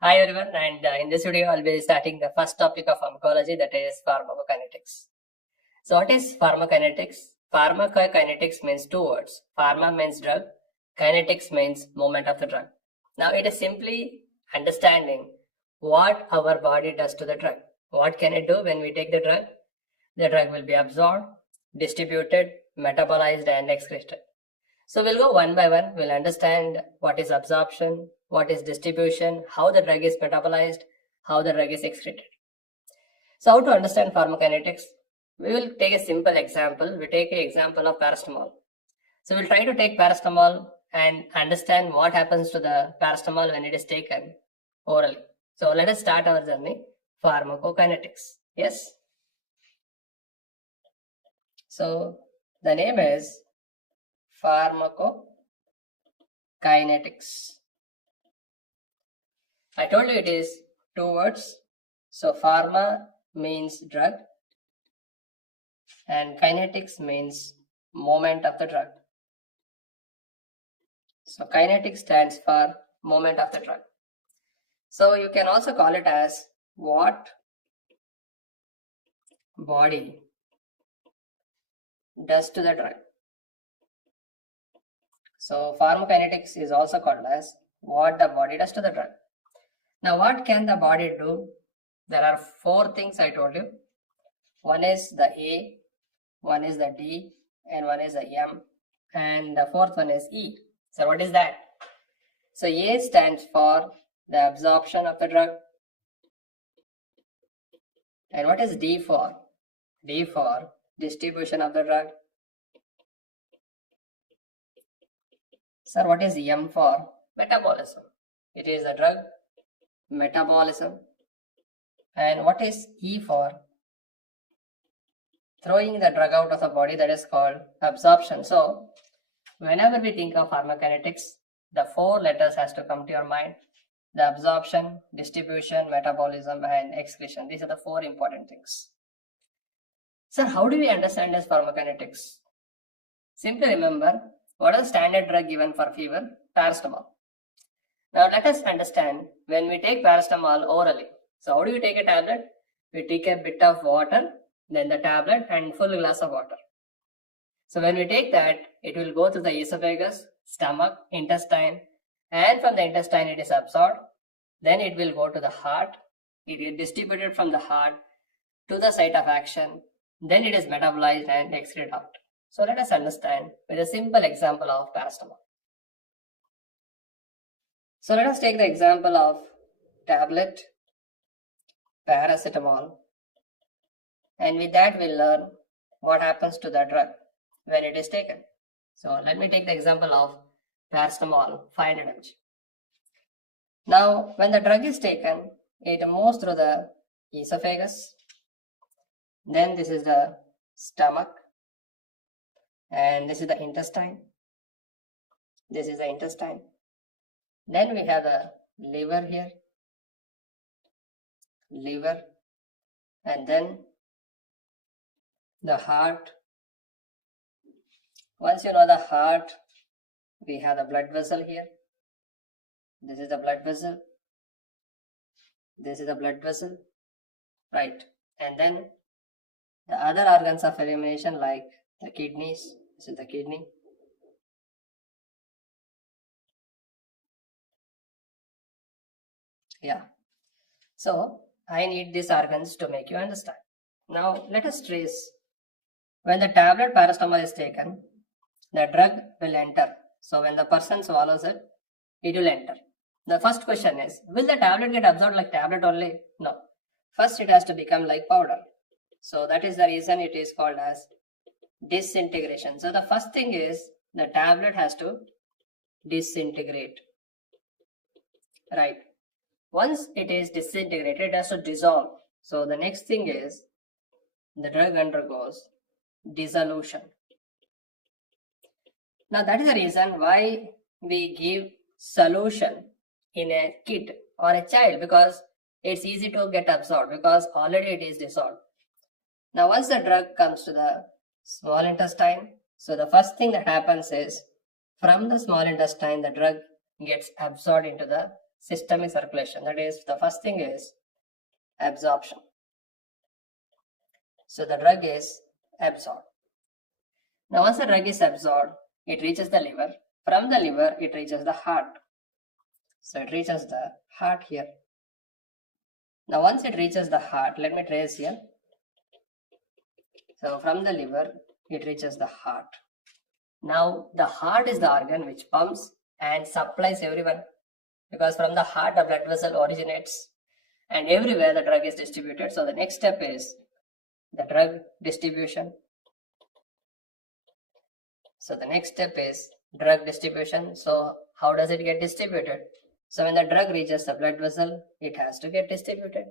Hi everyone, and in this video I'll be starting the first topic of pharmacology, that is pharmacokinetics. So what is pharmacokinetics? Pharmacokinetics means two words. Pharma means drug, kinetics means movement of the drug. Now it is simply understanding what our body does to the drug. What can it do when we take the drug? The drug will be absorbed, distributed, metabolized and excreted. So we'll go one by one. We'll understand what is absorption, what is distribution, how the drug is metabolized, how the drug is excreted. So how to understand pharmacokinetics? We will take a simple example. We take an example of paracetamol. So we'll try to take paracetamol and understand what happens to the paracetamol when it is taken orally. So let us start our journey. Pharmacokinetics. Yes. So the name is pharmacokinetics. I told you it is two words. So pharma means drug and kinetics means movement of the drug. So kinetics stands for movement of the drug. So you can also call it as what body does to the drug. So pharmacokinetics is also called as what the body does to the drug. Now what can the body do? There are four things I told you. One is the A, one is the D, and one is the M, and the fourth one is E. So what is that? So A stands for the absorption of the drug. And what is D for? D for distribution of the drug. Sir, what is M for? Metabolism. It is the drug metabolism. And what is E for? Throwing the drug out of the body, that is called absorption. So whenever we think of pharmacokinetics, the four letters has to come to your mind. The absorption, distribution, metabolism and excretion. These are the four important things. Sir, how do we understand this pharmacokinetics? Simply remember, what is the standard drug given for fever? Paracetamol. Now let us understand when we take paracetamol orally. So how do you take a tablet? We take a bit of water, then the tablet and full glass of water. So when we take that, it will go through the esophagus, stomach, intestine, and from the intestine it is absorbed. Then it will go to the heart. It is distributed from the heart to the site of action. Then it is metabolized and excreted out. So let us understand with a simple example of paracetamol. So let us take the example of tablet paracetamol, and with that we'll learn what happens to the drug when it is taken. So let me take the example of paracetamol 500 mg. Now when the drug is taken, it moves through the esophagus, then this is the stomach, and this is the intestine. This is the intestine. Then we have the liver here, liver, and then the heart. Once you know the heart, we have the blood vessel here. This is the blood vessel. This is the blood vessel, right? And then the other organs of elimination like the kidneys. This is the kidney. Yeah. So I need these organs to make you understand. Now let us trace. When the tablet paracetamol is taken, the drug will enter. So when the person swallows it, it will enter. The first question is, will the tablet get absorbed like tablet only? No. First it has to become like powder. So that is the reason it is called as disintegration. So the first thing is the tablet has to disintegrate. Right. Once it is disintegrated, it has to dissolve. So the next thing is the drug undergoes dissolution. Now that is the reason why we give solution in a kid or a child, because it's easy to get absorbed because already it is dissolved. Now once the drug comes to the small intestine, so the first thing that happens is from the small intestine the drug gets absorbed into the systemic circulation. That is, the first thing is absorption. So the drug is absorbed. Now once the drug is absorbed, it reaches the liver. From the liver, it reaches the heart. So it reaches the heart here. Now once it reaches the heart, let me trace here. So from the liver, it reaches the heart. Now the heart is the organ which pumps and supplies everyone, because from the heart the blood vessel originates and everywhere the drug is distributed. So the next step is the drug distribution. So the next step is drug distribution. So how does it get distributed? So when the drug reaches the blood vessel, it has to get distributed.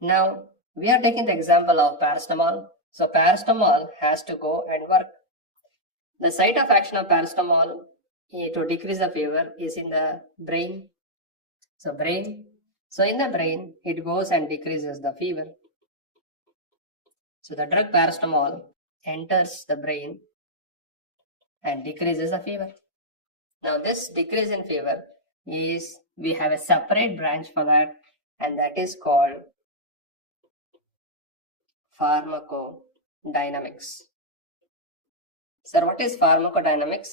Now we are taking the example of paracetamol. So paracetamol has to go and work. The site of action of paracetamol to decrease the fever is in the brain. So in the brain, it goes and decreases the fever. So the drug paracetamol enters the brain and decreases the fever. Now this decrease in fever is, we have a separate branch for that, and that is called pharmacodynamics. Sir, what is pharmacodynamics?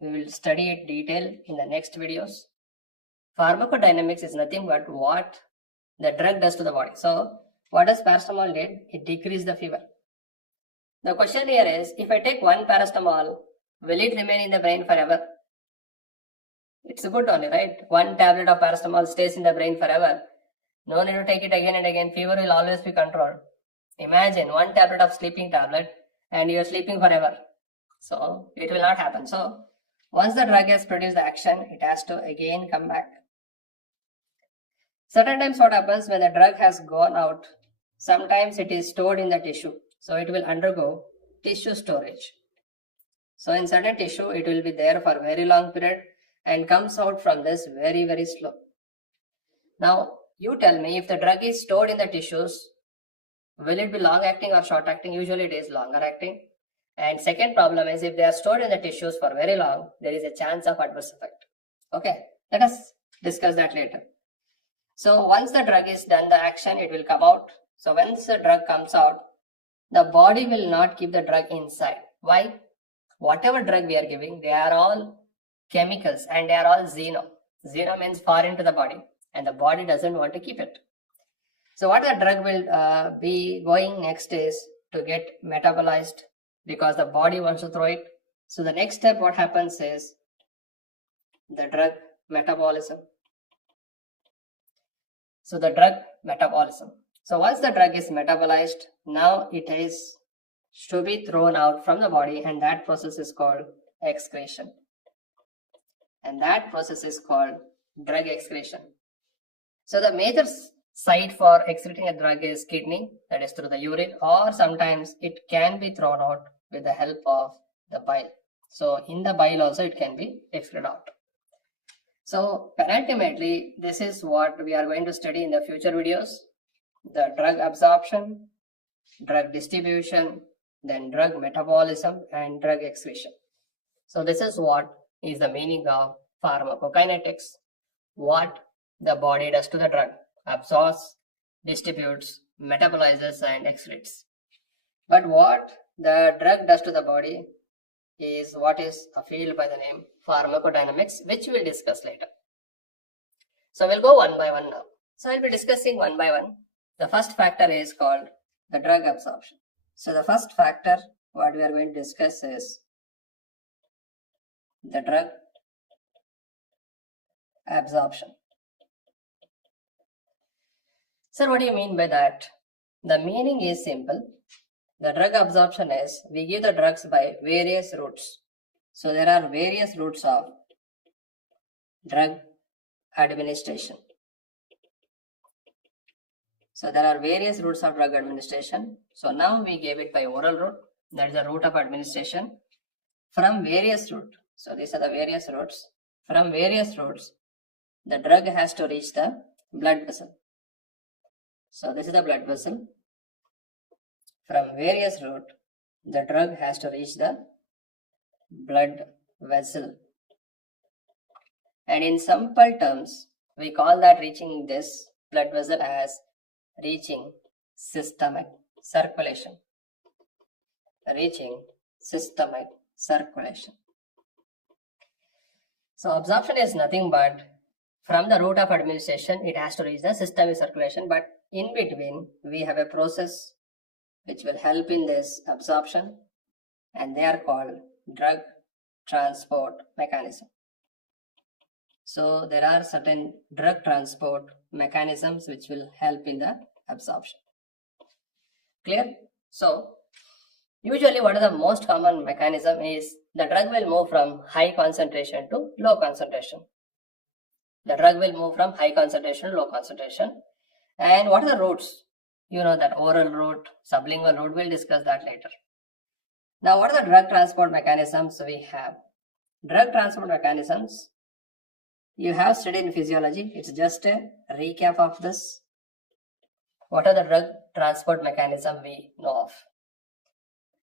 We will study it detail in the next videos. Pharmacodynamics is nothing but what the drug does to the body. So what does paracetamol did? It decreased the fever. The question here is, if I take one paracetamol, will it remain in the brain forever? It's good only, right? One tablet of paracetamol stays in the brain forever. No need to take it again and again. Fever will always be controlled. Imagine one tablet of sleeping tablet and you are sleeping forever. So it will not happen. So once the drug has produced the action, it has to again come back. Certain times what happens when the drug has gone out, sometimes it is stored in the tissue. So it will undergo tissue storage. So in certain tissue, it will be there for a very long period and comes out from this very, very slow. Now you tell me, if the drug is stored in the tissues, will it be long acting or short acting? Usually it is longer acting. And second problem is, if they are stored in the tissues for very long, there is a chance of adverse effect. Okay, let us discuss that later. So once the drug is done the action, it will come out. So once the drug comes out, the body will not keep the drug inside. Why? Whatever drug we are giving, they are all chemicals and they are all xeno. Xeno means far into the body, and the body doesn't want to keep it. So what the drug will be going next is to get metabolized, because the body wants to throw it. So the next step what happens is the drug metabolism. So the drug metabolism. So once the drug is metabolized, now it is to be thrown out from the body, and that process is called excretion. And that process is called drug excretion. So the major site for excreting a drug is kidney, that is through the urine, or sometimes it can be thrown out with the help of the bile. So in the bile also it can be excreted out. So ultimately, this is what we are going to study in the future videos: the drug absorption, drug distribution, then drug metabolism, and drug excretion. So this is what is the meaning of pharmacokinetics, what the body does to the drug: absorbs, distributes, metabolizes, and excretes. But what the drug does to the body is what is a field by the name pharmacodynamics, which we'll discuss later. So we'll go one by one now. So I'll be discussing one by one. The first factor is called the drug absorption. So the first factor what we are going to discuss is the drug absorption. Sir, what do you mean by that? The meaning is simple. The drug absorption is, we give the drugs by various routes. So there are various routes of drug administration. So there are various routes of drug administration. So now we gave it by oral route. That is the route of administration. From various routes. So these are the various routes. From various routes, the drug has to reach the blood vessel. So this is the blood vessel. From various route, the drug has to reach the blood vessel. And in simple terms, we call that reaching this blood vessel as reaching systemic circulation. Reaching systemic circulation. So absorption is nothing but from the route of administration, it has to reach the systemic circulation, but in between we have a process which will help in this absorption, and they are called drug transport mechanism. So there are certain drug transport mechanisms which will help in the absorption. Clear? So usually what is the most common mechanism is the drug will move from high concentration to low concentration. The drug will move from high concentration to low concentration. And what are the routes? You know that oral route, sublingual route, we'll discuss that later. Now what are the drug transport mechanisms we have? Drug transport mechanisms you have studied in physiology. It's just a recap of this. What are the drug transport mechanism we know of?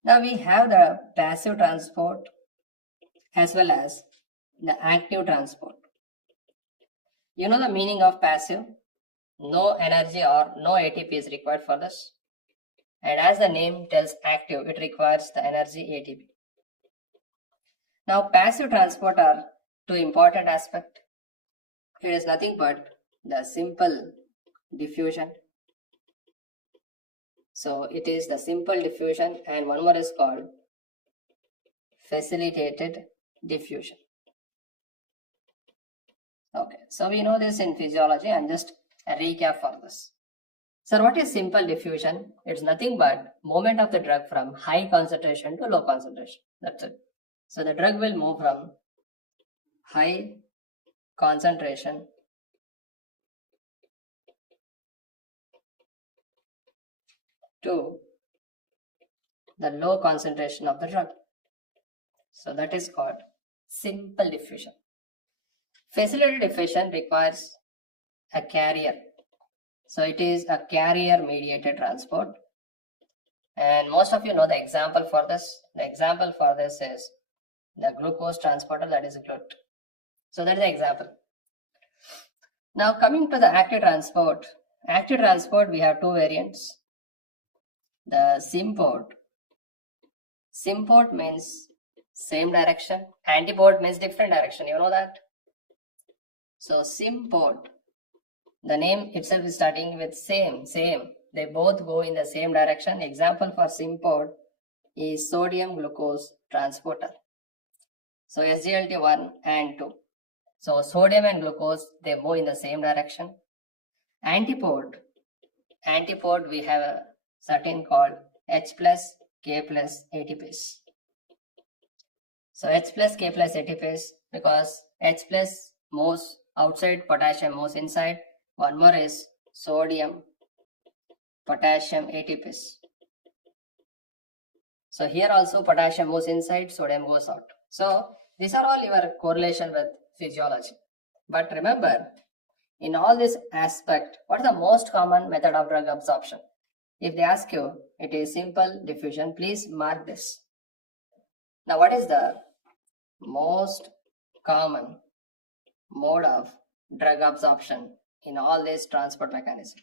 Now we have the passive transport as well as the active transport. You know the meaning of passive? No energy or no ATP is required for this. And as the name tells, active, it requires the energy ATP. Now passive transport are two important aspects. It is nothing but the simple diffusion. So it is the simple diffusion, and one more is called facilitated diffusion. Okay, so we know this in physiology, and just a recap for this. So what is simple diffusion? It's nothing but movement of the drug from high concentration to low concentration. That's it. So the drug will move from high concentration to the low concentration of the drug. So that is called simple diffusion. Facilitated diffusion requires a carrier. So it is a carrier mediated transport. And most of you know the example for this. The example for this is the glucose transporter, that is GLUT. So that is the example. Now coming to the active transport. Active transport, we have two variants. The symport. Symport means same direction. Antiport means different direction. You know that? So symport, the name itself is starting with same. They both go in the same direction. Example for symport is sodium glucose transporter. So SGLT1 and 2. So sodium and glucose, they move in the same direction. Antiport we have a certain called H plus K plus ATPase. So H plus K plus ATPase, because H plus moves outside, potassium moves inside. One more is sodium potassium ATPase. So here also potassium moves inside, sodium goes out. So these are all your correlation with physiology. But remember, in all this aspect, what is the most common method of drug absorption? If they ask you, it is simple diffusion. Please mark this. Now what is the most common mode of drug absorption in all these transport mechanisms?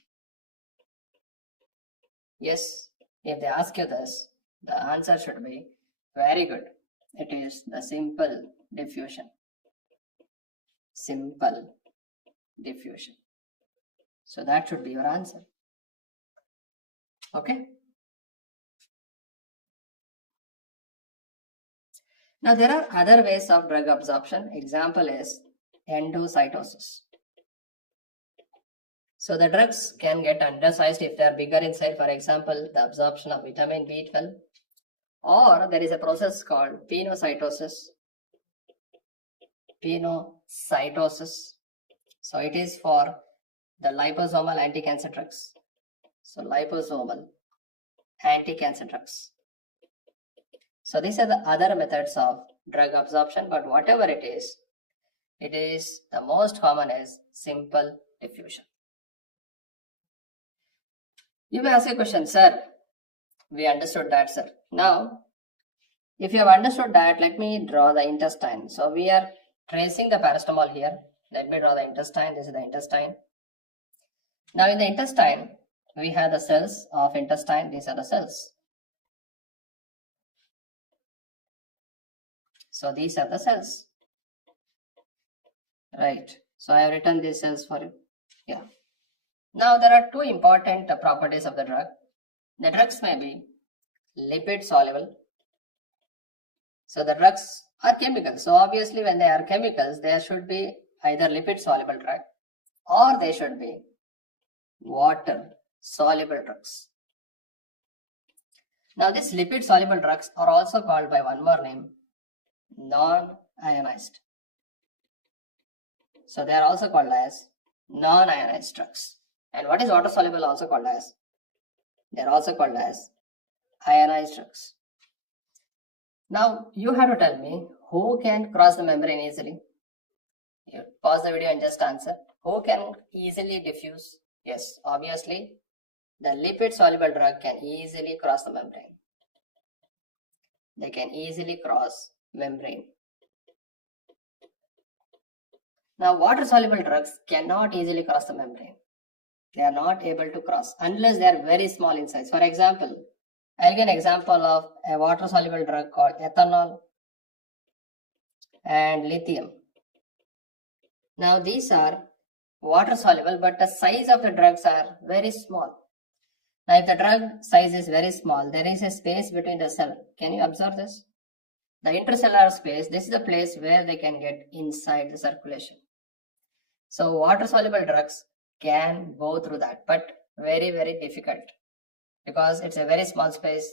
Yes, if they ask you this, the answer should be very good. It is the simple diffusion. Simple diffusion. So that should be your answer. Okay. Now there are other ways of drug absorption. Example is endocytosis. So the drugs can get undersized if they are bigger inside. For example, the absorption of vitamin B12. Or there is a process called penocytosis. Penocytosis. So it is for the liposomal anti-cancer drugs. So liposomal anti-cancer drugs. So these are the other methods of drug absorption, but whatever it is the most common is simple diffusion. You may ask a question, sir, we understood that, sir. Now, if you have understood that, let me draw the intestine. So we are tracing the parastomol here. Let me draw the intestine. This is the intestine. Now in the intestine, we have the cells of intestine. These are the cells. So these are the cells. Right. So I have written these cells for you. Yeah. Now there are two important properties of the drug. The drugs may be lipid soluble. So the drugs are chemicals. So obviously when they are chemicals, there should be either lipid soluble drug or they should be water soluble drugs. Now these lipid soluble drugs are also called by one more name, non-ionized. So they are also called as non-ionized drugs. And what is water soluble also called as? They are also called as ionized drugs. Now you have to tell me who can cross the membrane easily. You pause the video and just answer. Who can easily diffuse? Yes, obviously the lipid soluble drug can easily cross the membrane. They can easily cross membrane. Now water soluble drugs cannot easily cross the membrane. They are not able to cross unless they are very small in size. For example, I'll give an example of a water soluble drug called ethanol and lithium. Now these are water soluble, but the size of the drugs are very small. Now if the drug size is very small, there is a space between the cell. Can you observe this? The intercellular space, this is the place where they can get inside the circulation. So water soluble drugs can go through that, but very, very difficult because it's a very small space.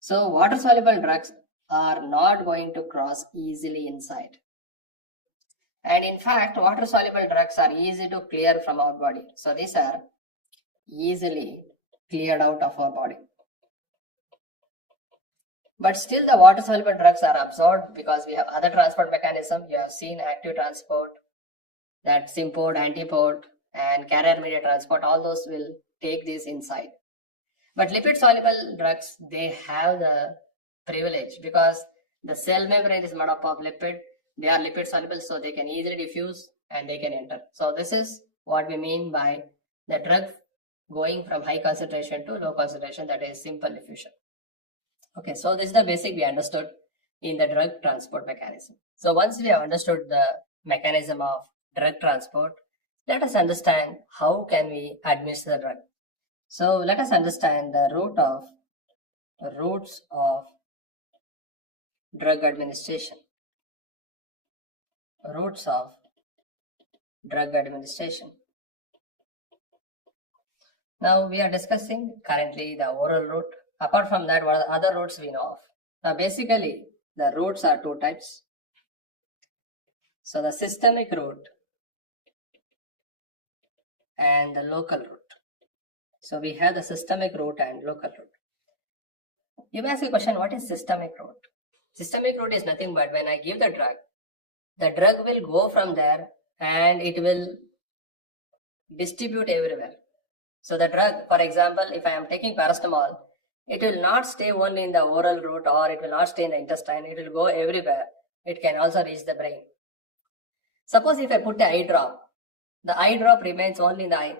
So water soluble drugs are not going to cross easily inside. And in fact, water soluble drugs are easy to clear from our body. So these are easily cleared out of our body. But still the water soluble drugs are absorbed because we have other transport mechanism. You have seen active transport, that's import, antiport, and carrier mediated transport. All those will take this inside. But lipid soluble drugs, they have the privilege because the cell membrane is made up of lipid. They are lipid soluble, so they can easily diffuse and they can enter. So this is what we mean by the drug going from high concentration to low concentration, that is simple diffusion. Okay, so this is the basic we understood in the drug transport mechanism. So once we have understood the mechanism of drug transport, let us understand how can we administer the drug. So let us understand the routes of drug administration. Routes of drug administration. Now we are discussing currently the oral route. Apart from that, what are the other routes we know of? Now basically the routes are two types. So the systemic route and the local route. So we have the systemic route and local route. You may ask a question, what is systemic route? Systemic route is nothing but when I give the drug will go from there and it will distribute everywhere. So the drug, for example, if I am taking paracetamol, it will not stay only in the oral route or it will not stay in the intestine, it will go everywhere. It can also reach the brain. Suppose if I put an eye drop, the eye drop remains only in the eye.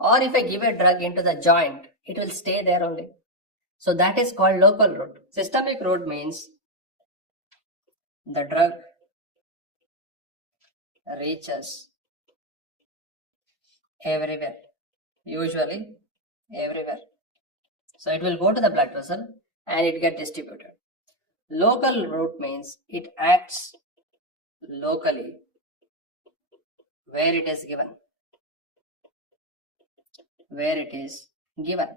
Or if I give a drug into the joint, it will stay there only. So that is called local route. Systemic route means the drug reaches everywhere, usually everywhere. So it will go to the blood vessel and it gets distributed. Local route means it acts locally where it is given. Where it is given.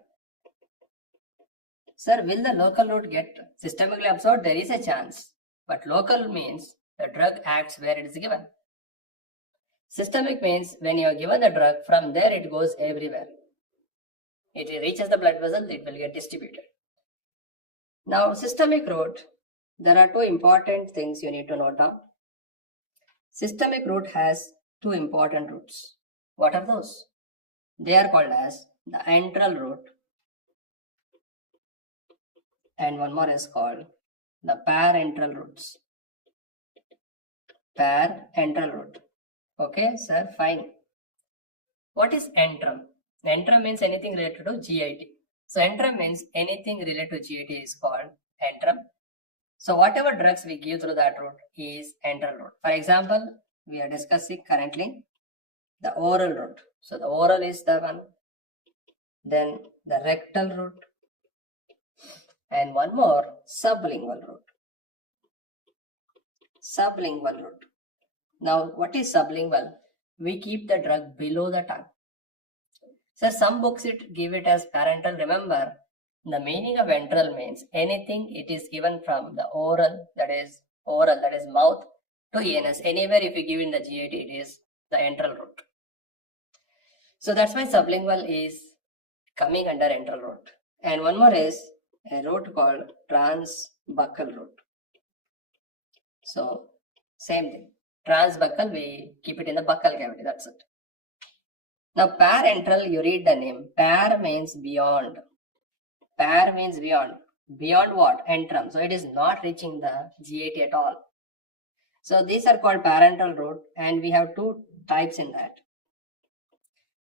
Sir, will the local route get systemically absorbed? There is a chance. But local means the drug acts where it is given. Systemic means when you are given the drug, from there it goes everywhere. It reaches the blood vessel, it will get distributed. Now, systemic route, there are two important things you need to note down. Systemic route has two important routes. What are those? They are called as the antral route and one more is called the parenteral routes. parenteral route. Okay, sir, fine. What is antrum? Antrum means anything related to GIT. So antrum means anything related to GIT is called antrum. So whatever drugs we give through that route is antral route. For example, we are discussing currently the oral route. So the oral is the one, then the rectal route, and one more, sublingual route. Sublingual route. Now, what is sublingual? We keep the drug below the tongue. So some books give it as parenteral. Remember, the meaning of antral means anything it is given from the oral, that is mouth, to anus. Anywhere if you give in the GIT, it is the antral route. So that's why sublingual is coming under antral route. And one more is a route called transbuccal route. So same thing. Transbuccal, we keep it in the buccal cavity, that's it. Now parenteral, you read the name. Par means beyond. Par means beyond. Beyond what? Antrum. So it is not reaching the GIT at all. So these are called parenteral route, and we have two types in that.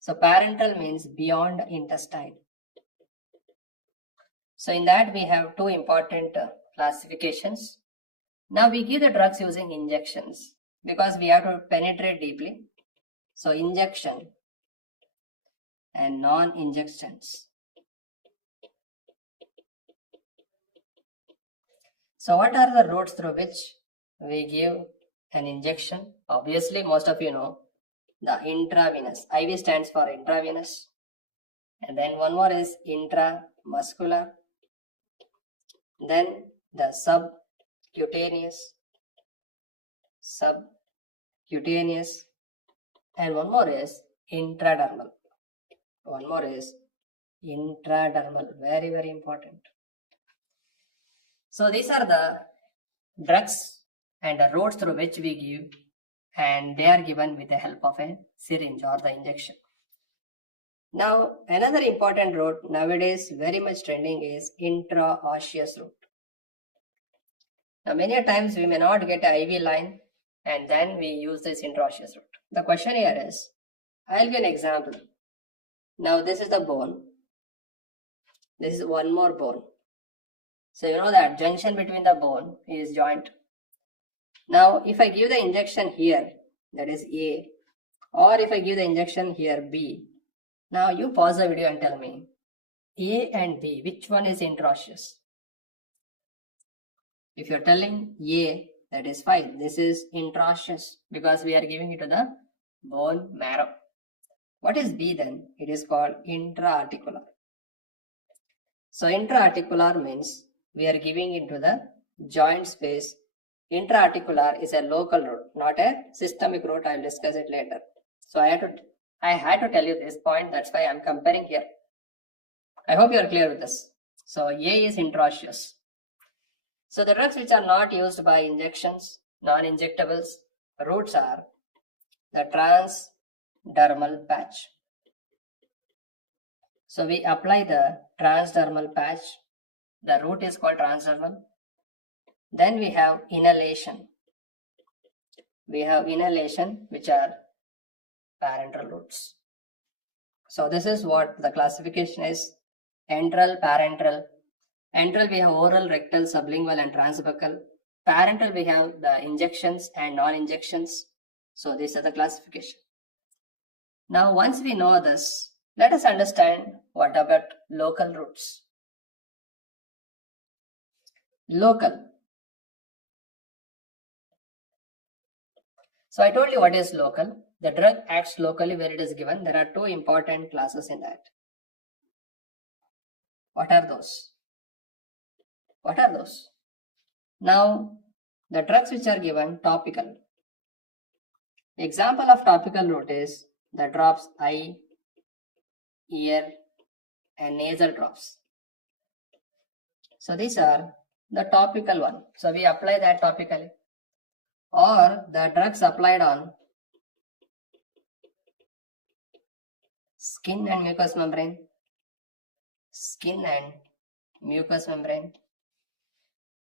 So parenteral means beyond intestine. So in that we have two important classifications. Now we give the drugs using injections because we have to penetrate deeply. So injection and non-injections. So what are the routes through which we give an injection? Obviously, most of you know the intravenous. IV stands for intravenous. And then one more is intramuscular. Then the subcutaneous. And one more is intradermal. Very, very important. So these are the drugs and the routes through which we give, and they are given with the help of a syringe or the injection. Now another important route nowadays very much trending is intraosseous route. Now many times we may not get an IV line and then we use this intraosseous route. The question here is, I'll give an example. Now this is the bone. This is one more bone. So you know that junction between the bone is joint. Now if I give the injection here, that is A, or if I give the injection here B, now you pause the video and tell me A and B, which one is intraosseous? If you're telling A, that is fine. This is intraosseous because we are giving it to the bone marrow. What is B then? It is called intraarticular. So intraarticular means we are giving into the joint space. Intraarticular is a local route, not a systemic route. I will discuss it later. So I had to tell you this point. That's why I'm comparing here. I hope you are clear with this. So A is intraosseous. So the drugs which are not used by injections, non-injectables, routes are the transdermal patch. So we apply the transdermal patch. The route is called transdermal. Then we have inhalation. Which are parenteral routes. So this is what the classification is. Antral, parenteral. Antral we have oral, rectal, sublingual and transbuccal. Parenteral we have the injections and non-injections. So these are the classification. Now once we know this, let us understand what about local routes. Local. So I told you what is local. The drug acts locally where it is given. There are two important classes in that. What are those? Now, the drugs which are given topical. Example of topical route is the drops eye, ear and nasal drops. So these are the topical one. So we apply that topically. Or the drugs applied on skin and mucous membrane.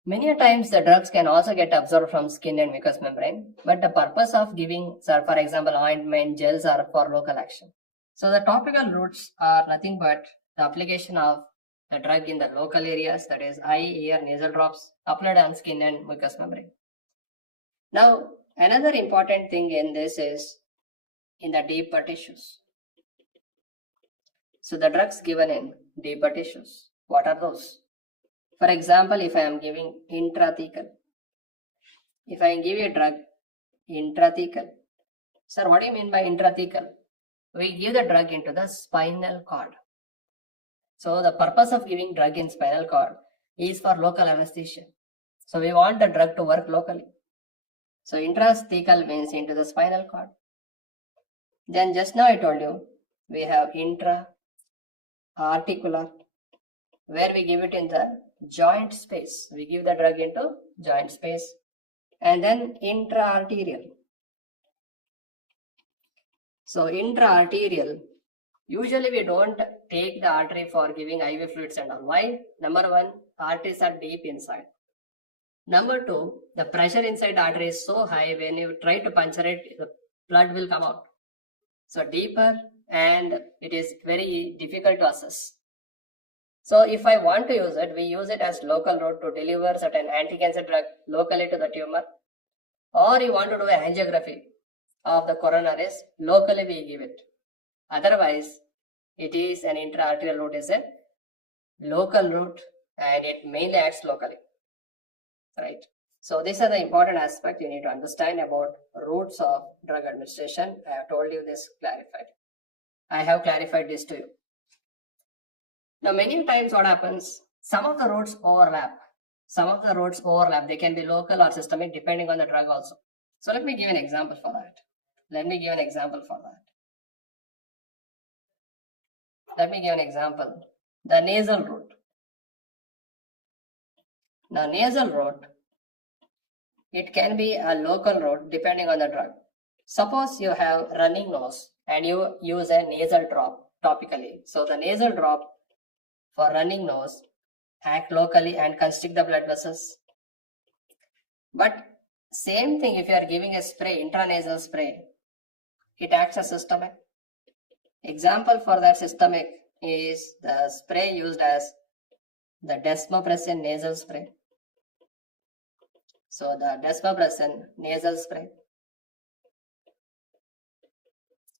Many a times the drugs can also get absorbed from skin and mucous membrane, but the purpose of giving, for example, ointment, gels are for local action. So the topical routes are nothing but the application of the drug in the local areas, that is eye, ear, nasal drops, applied on skin and mucous membrane. Now, another important thing in this is in the deeper tissues. So the drugs given in deeper tissues, what are those? For example, if I am giving intrathecal, if I give a drug intrathecal, sir, what do you mean by intrathecal? We give the drug into the spinal cord. So the purpose of giving drug in spinal cord is for local anesthesia. So we want the drug to work locally. So intrathecal means into the spinal cord. Then just now I told you, we have intra-articular, where we give it in the joint space. We give the drug into joint space. And then intra-arterial. So intra-arterial, usually we don't take the artery for giving IV fluids and all. Why? Number one, arteries are deep inside. Number two, the pressure inside the artery is so high, when you try to puncture it, the blood will come out. So deeper, and it is very difficult to assess. So if I want to use it, we use it as local route to deliver certain anti-cancer drug locally to the tumor. Or you want to do a angiography of the coronaries, locally we give it. Otherwise, it is an intra-arterial route, is a local route, and it mainly acts locally. Right. So these are the important aspects you need to understand about routes of drug administration. I have told you this clarified. I have clarified this to you. Now, many times what happens, some of the routes overlap. They can be local or systemic depending on the drug also. So let me give an example for that. Let me give an example. The nasal route. Now, nasal route, it can be a local route depending on the drug. Suppose you have running nose and you use a nasal drop topically. So the nasal drop for running nose act locally and constrict the blood vessels. But same thing if you are giving a spray, intranasal spray, it acts as systemic. Example for that systemic is the spray used as the desmopressin nasal spray. So the desmopressin nasal spray.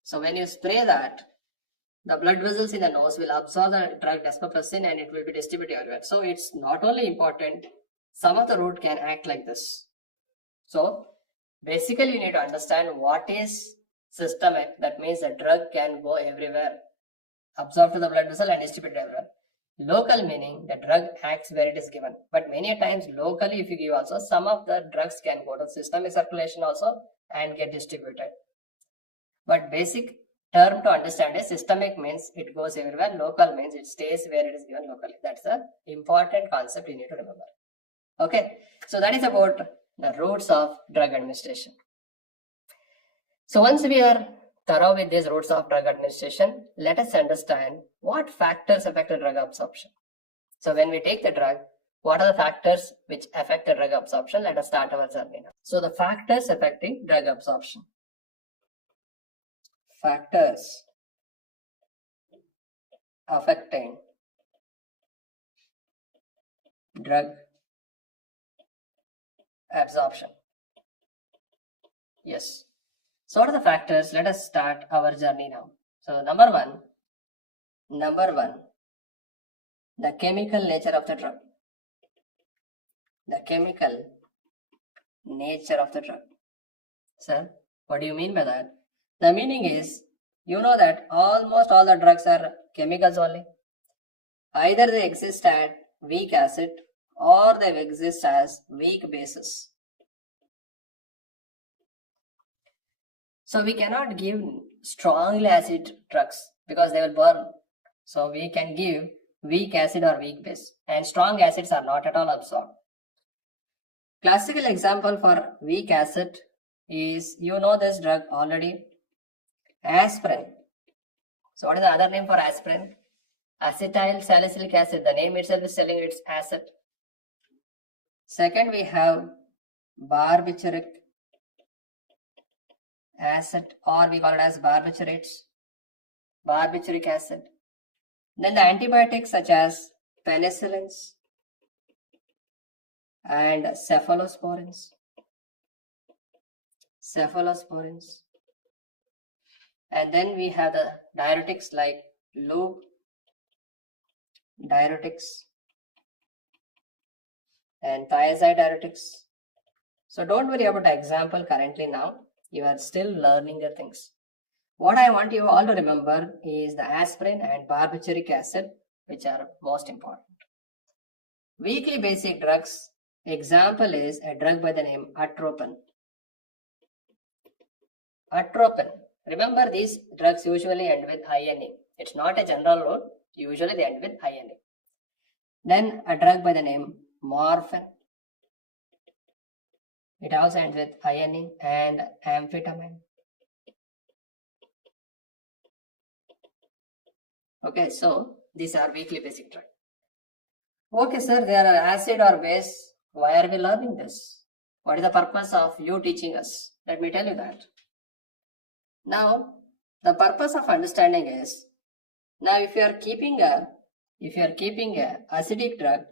So when you spray that, the blood vessels in the nose will absorb the drug desmopressin and it will be distributed everywhere. So it's not only important, some of the route can act like this. So basically you need to understand what is systemic. That means the drug can go everywhere, absorb to the blood vessel and distribute everywhere. Local meaning the drug acts where it is given. But many times locally if you give also, some of the drugs can go to systemic circulation also and get distributed. But basic term to understand is systemic means it goes everywhere, local means it stays where it is given locally. That's the important concept you need to remember. Okay, so that is about the routes of drug administration. So once we are thorough with these routes of drug administration, let us understand what factors affect the drug absorption. So when we take the drug, what are the factors which affect the drug absorption? Let us start our journey now. So the factors affecting drug absorption. Factors affecting drug absorption. Yes. So what are the factors? Let us start our journey now. So number one, the chemical nature of the drug. The chemical nature of the drug. Sir, what do you mean by that? The meaning is, you know that almost all the drugs are chemicals only. Either they exist at weak acid or they exist as weak bases. So we cannot give strongly acid drugs because they will burn. So we can give weak acid or weak base, and strong acids are not at all absorbed. Classical example for weak acid is, you know this drug already, aspirin. So what is the other name for aspirin? Acetyl salicylic acid. The name itself is telling it's acid. Second, we have barbituric acid, or we call it as barbiturates, barbituric acid. Then the antibiotics such as penicillins and cephalosporins. And then we have the diuretics like lube, diuretics, and thiazide diuretics. So don't worry about the example currently now. You are still learning the things. What I want you all to remember is the aspirin and barbituric acid, which are most important. Weekly basic drugs, example is a drug by the name atropine. Atropine. Remember, these drugs usually end with INE. It's not a general rule. Usually they end with INE. Then a drug by the name morphine. It also ends with INE, and amphetamine. Okay, so these are weekly basic drugs. Okay, sir, they are acid or base. Why are we learning this? What is the purpose of you teaching us? Let me tell you that. Now, the purpose of understanding is, now if you are keeping a acidic drug,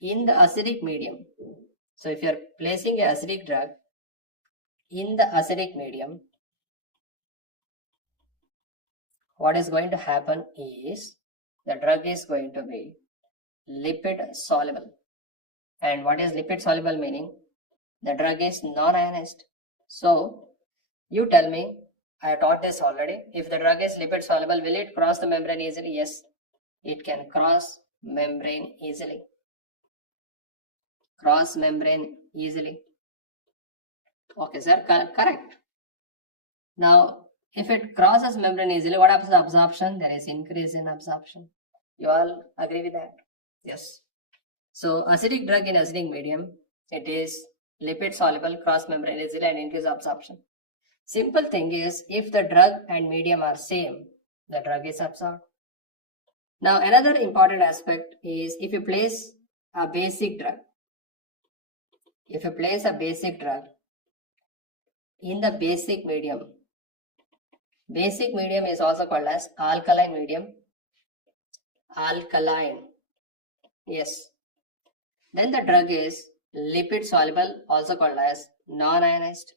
in the acidic medium, so if you are placing an acidic drug in the acidic medium, what is going to happen is the drug is going to be lipid soluble. And what is lipid soluble meaning? The drug is non-ionized. So you tell me, I taught this already. If the drug is lipid soluble, will it cross the membrane easily? Yes, it can cross membrane easily. Okay, sir, correct. Now, if it crosses membrane easily, what happens to absorption? There is increase in absorption. You all agree with that? Yes. So acidic drug in acidic medium, it is lipid soluble, cross membrane easily, and increase absorption. Simple thing is, if the drug and medium are same, the drug is absorbed. Now another important aspect is, if you place a basic drug, in the basic medium is also called as alkaline medium. Yes. Then the drug is lipid soluble, also called as non-ionized,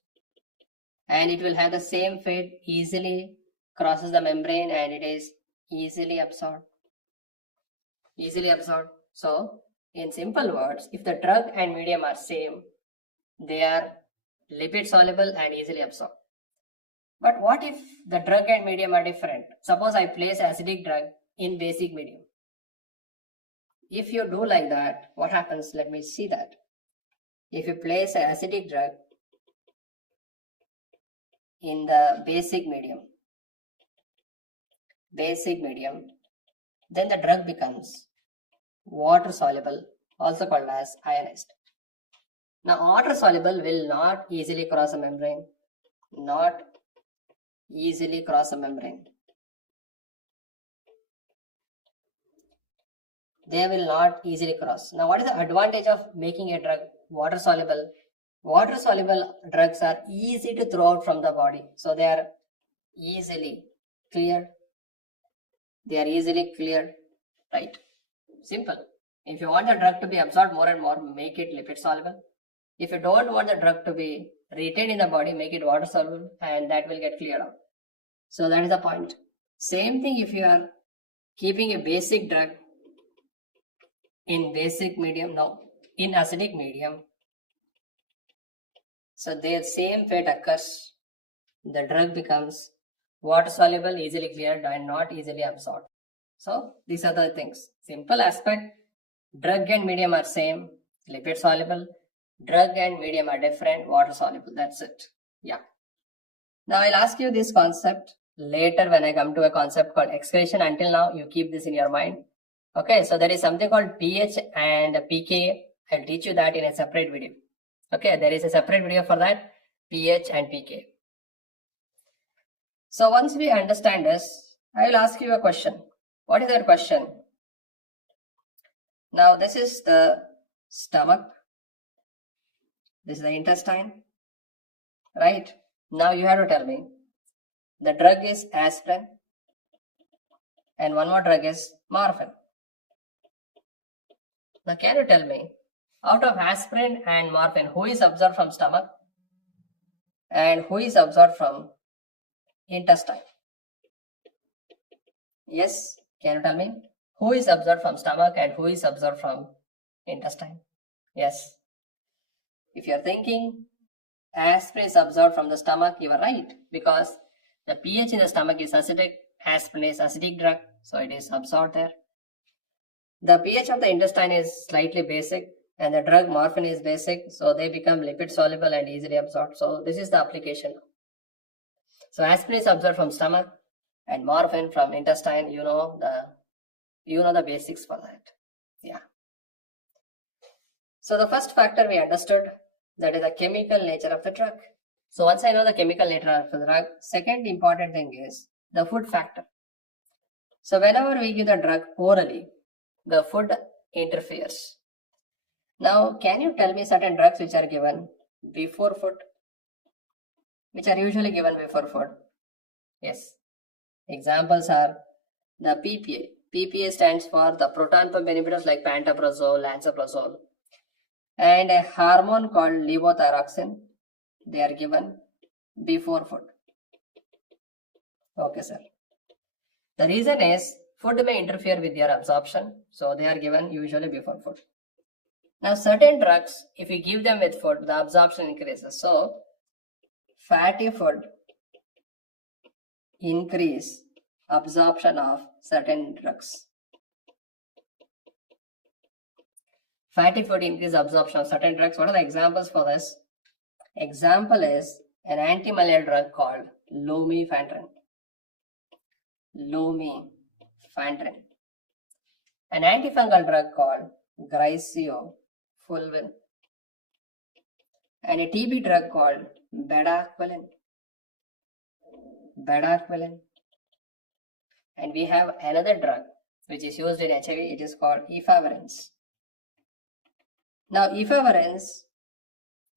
and it will have the same fate, easily crosses the membrane, and it is easily absorbed. So in simple words, if the drug and medium are same, they are lipid soluble and easily absorbed. But what if the drug and medium are different? Suppose I place acidic drug in basic medium. If you do like that, what happens? Let me see that. If you place an acidic drug in the basic medium, then the drug becomes water soluble, also called as ionized. Now water soluble will not easily cross a membrane. They will not easily cross. Now what is the advantage of making a drug water soluble? Water soluble drugs are easy to throw out from the body. So they are easily cleared. Right? Simple. If you want the drug to be absorbed more and more, make it lipid soluble. If you don't want the drug to be retained in the body, make it water soluble, and that will get cleared out. So that is the point. Same thing if you are keeping a basic drug in basic medium, in acidic medium. So their same fate occurs. The drug becomes water soluble, easily cleared, and not easily absorbed. So these are the things. Simple aspect. Drug and medium are same, lipid soluble. Drug and medium are different, water soluble. That's it. Yeah. Now I'll ask you this concept later when I come to a concept called excretion. Until now, you keep this in your mind. Okay, so there is something called pH and pK. I'll teach you that in a separate video. Okay, there is a separate video for that, pH and pK. So once we understand this, I will ask you a question. What is that question? Now this is the stomach, this is the intestine, right? Now you have to tell me, the drug is aspirin and one more drug is morphine. Now can you tell me, out of aspirin and morphine, who is absorbed from stomach and who is absorbed from intestine? Yes, can you tell me, who is absorbed from stomach and who is absorbed from intestine? Yes. If you are thinking aspirin is absorbed from the stomach, you are right, because the pH in the stomach is acidic. Aspirin is acidic drug, so it is absorbed there. The pH of the intestine is slightly basic, and the drug morphine is basic, so they become lipid soluble and easily absorbed. So this is the application. So aspirin is absorbed from stomach and morphine from intestine. You know the basics for that. Yeah. So the first factor we understood, that is the chemical nature of the drug. So once I know the chemical nature of the drug, second important thing is the food factor. So whenever we give the drug orally, the food interferes. Now, can you tell me certain drugs which are given before food? Which are usually given before food? Yes. Examples are the PPA. PPA stands for the proton pump inhibitors like pantoprazole, lansoprazole, and a hormone called levothyroxine. They are given before food. Okay, sir. The reason is food may interfere with their absorption, so they are given usually before food. Now, certain drugs, if we give them with food, the absorption increases. So, fatty food increase absorption of certain drugs. Fatty food increase absorption of certain drugs. What are the examples for this? Example is an anti-malarial drug called lumefantrine. Lumefantrine. An antifungal drug called griseofulvin. And a TB drug called bedaquiline. And we have another drug which is used in HIV. It is called efavirenz. Now, efavirenz,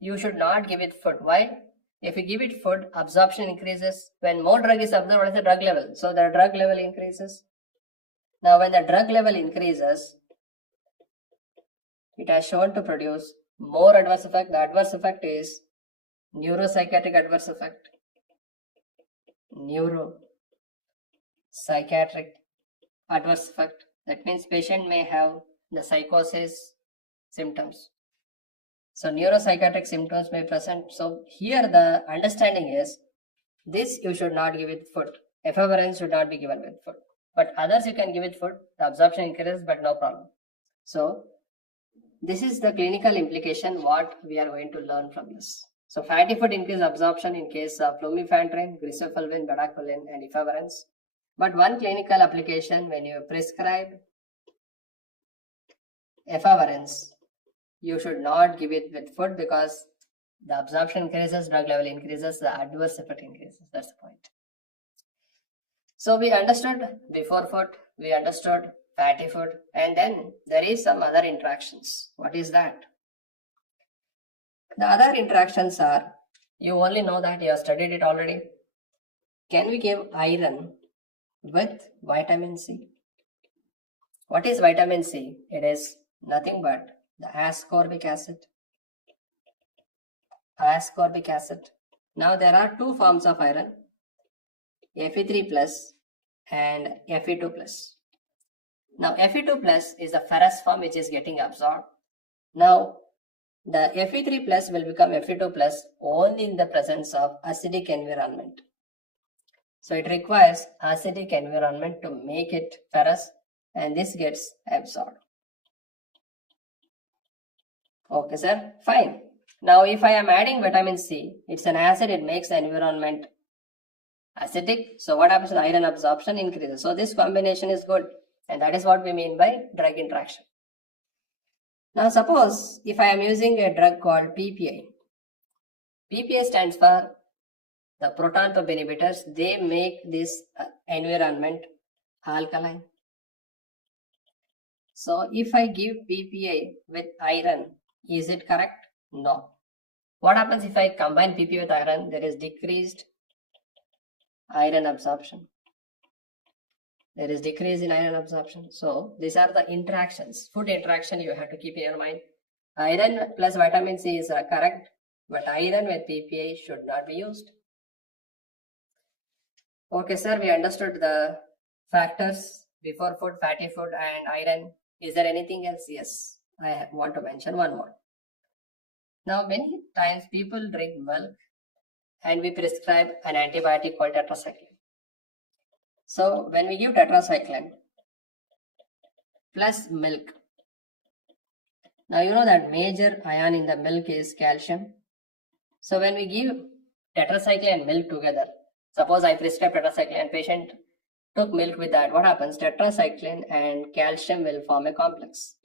you should not give it food. Why? If you give it food, absorption increases. When more drug is absorbed, what is the drug level? So the drug level increases. Now, when the drug level increases, it has shown to produce more adverse effect. The adverse effect is neuropsychiatric adverse effect. Neuropsychiatric adverse effect. That means patient may have the psychosis symptoms. So neuropsychiatric symptoms may present. So here the understanding is this you should not give it food. Efavirenz should not be given with food. But others you can give it food. The absorption increases, but no problem. So this is the clinical implication what we are going to learn from this. So fatty food increase absorption in case of lumefantrine, griseofulvin, bedaquiline, and efavirenz. But one clinical application, when you prescribe efavirenz, you should not give it with food because the absorption increases, drug level increases, the adverse effect increases. That's the point. So we understood before food, we understood fatty food, and then there is some other interactions. What is that? The other interactions are, you only know that you have studied it already. Can we give iron with vitamin C? What is vitamin C? It is nothing but the ascorbic acid. Now there are two forms of iron, Fe3 plus and Fe2 plus. Now Fe2 plus is the ferrous form which is getting absorbed. Now the Fe3 plus will become Fe2 plus only in the presence of acidic environment. So it requires acidic environment to make it ferrous, and this gets absorbed. Okay, sir, fine. Now if I am adding vitamin C, it's an acid, it makes the environment acidic. So what happens to the iron absorption? Increases. So this combination is good, and that is what we mean by drug interaction. Now suppose if I am using a drug called PPA. PPA stands for the proton pump inhibitors. They make this environment alkaline. So if I give PPA with iron, is it correct? No. What happens if I combine PPA with iron? There is decreased iron absorption. There is decrease in iron absorption. So these are the interactions, food interaction you have to keep in your mind. Iron plus vitamin C is correct, but iron with PPA should not be used. Okay, sir, we understood the factors before food, fatty food, and iron. Is there anything else? Yes, I want to mention one more. Now, many times people drink milk and we prescribe an antibiotic called tetracycline. So, when we give tetracycline plus milk, now you know that major ion in the milk is calcium. So, when we give tetracycline and milk together, suppose I prescribe tetracycline and patient took milk with that, what happens? Tetracycline and calcium will form a complex.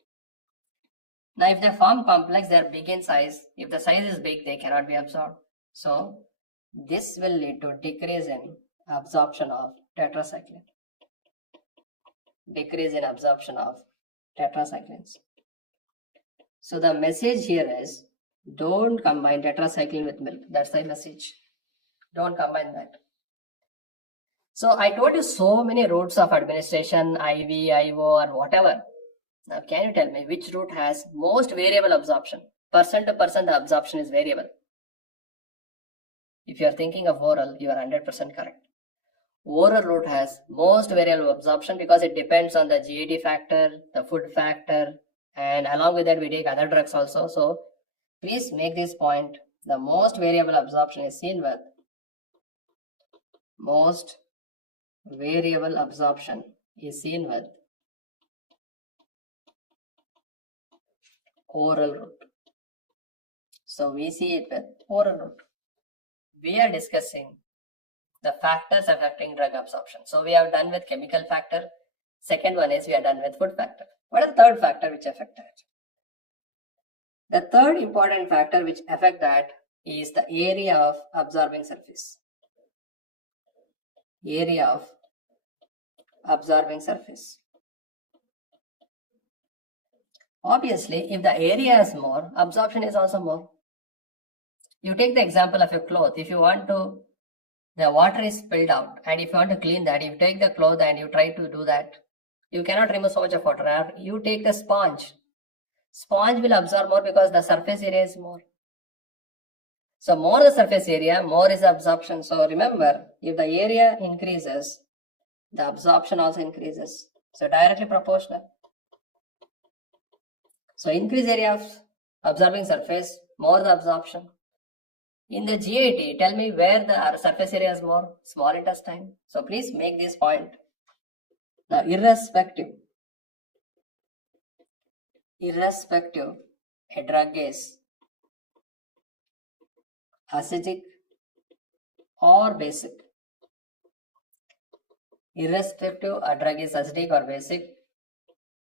Now, if they form complex, they are big in size. If the size is big, they cannot be absorbed. So, this will lead to decrease in absorption of tetracycline. Decrease in absorption of tetracyclines. So, the message here is don't combine tetracycline with milk. That's the message. Don't combine that. So, I told you so many routes of administration, IV, IO, or whatever. Now, can you tell me which route has most variable absorption? Person to person, the absorption is variable. If you are thinking of oral, you are 100% correct. Oral route has most variable absorption because it depends on the GAD factor, the food factor, and along with that we take other drugs also. So, please make this point. The most variable absorption is seen with most variable absorption is seen with oral route. So we see it with oral route. We are discussing the factors affecting drug absorption. So we are done with chemical factor. Second one is we are done with food factor. What is the third factor which affect that? The third important factor which affect that is the area of absorbing surface. Area of absorbing surface. Obviously, if the area is more, absorption is also more. You take the example of a cloth. If you want to, the water is spilled out, and if you want to clean that, you take the cloth and you try to do that, you cannot remove so much of water. You take the sponge. Sponge will absorb more because the surface area is more. So more the surface area, more is the absorption. So remember, if the area increases, the absorption also increases. So directly proportional. So increase area of absorbing surface, more the absorption. In the GAT, tell me where the surface area is more, small intestine. So please make this point. Now irrespective, a drug is acidic or basic. Irrespective a drug is acidic or basic,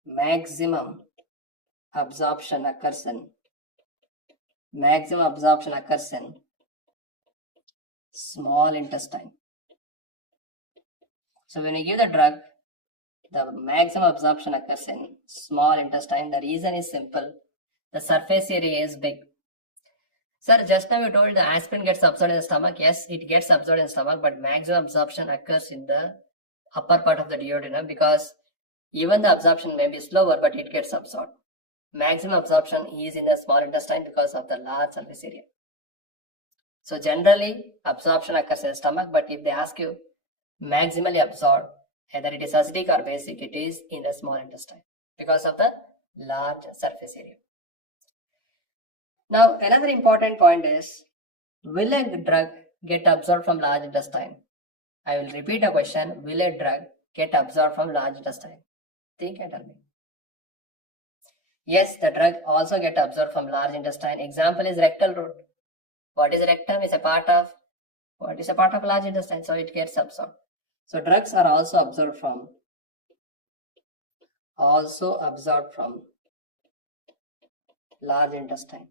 maximum absorption occurs in small intestine. So when you give the drug, the maximum absorption occurs in small intestine. The reason is simple. The surface area is big. Sir, just now you told the aspirin gets absorbed in the stomach. Yes, it gets absorbed in the stomach, but maximum absorption occurs in the upper part of the duodenum because even the absorption may be slower, but it gets absorbed. Maximum absorption is in the small intestine because of the large surface area. So generally, absorption occurs in the stomach, but if they ask you maximally absorbed, either it is acidic or basic, it is in the small intestine because of the large surface area. Now, another important point is, will a drug get absorbed from large intestine? I will repeat the question, will a drug get absorbed from large intestine? Think and tell me. Yes, the drug also get absorbed from large intestine. Example is rectal route. What is rectum? Is a part of large intestine, so it gets absorbed. So drugs are also absorbed from large intestine,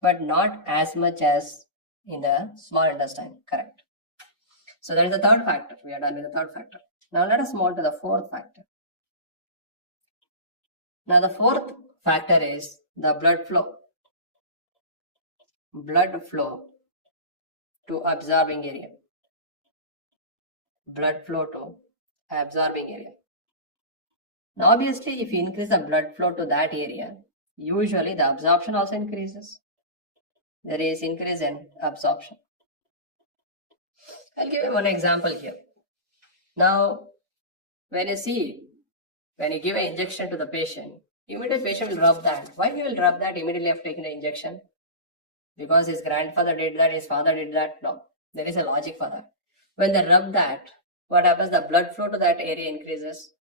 but not as much as in the small intestine. Correct. So that is the third factor. We are done with the third factor. Now let us move on to the fourth factor. Now the fourth factor is the blood flow. Blood flow to absorbing area. Blood flow to absorbing area. Now obviously if you increase the blood flow to that area, usually the absorption also increases. There is increase in absorption. I'll give you one example here. Now when you give an injection to the patient, immediately patient will rub that. Why he will rub that immediately after taking the injection? Because his grandfather did that, his father did that? No, there is a logic for that. When they rub that, what happens? The blood flow to that area increases.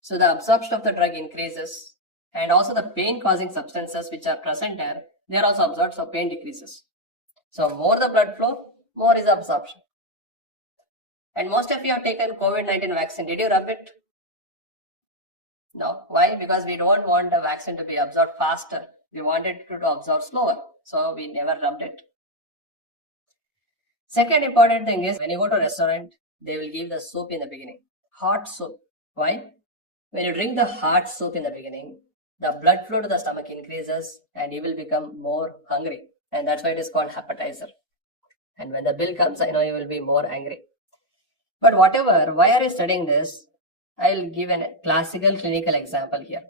So the absorption of the drug increases, and also the pain causing substances which are present there, they are also absorbed, so pain decreases. So more the blood flow, more is absorption. And most of you have taken COVID-19 vaccine. Did you rub it? No. Why? Because we don't want the vaccine to be absorbed faster. We want it to absorb slower. So we never rubbed it. Second important thing is when you go to a restaurant, they will give the soup in the beginning. Hot soup. Why? When you drink the hot soup in the beginning, the blood flow to the stomach increases and you will become more hungry. And that's why it is called appetizer. And when the bill comes, you will be more angry. But whatever, why are you studying this? I'll give a classical clinical example here.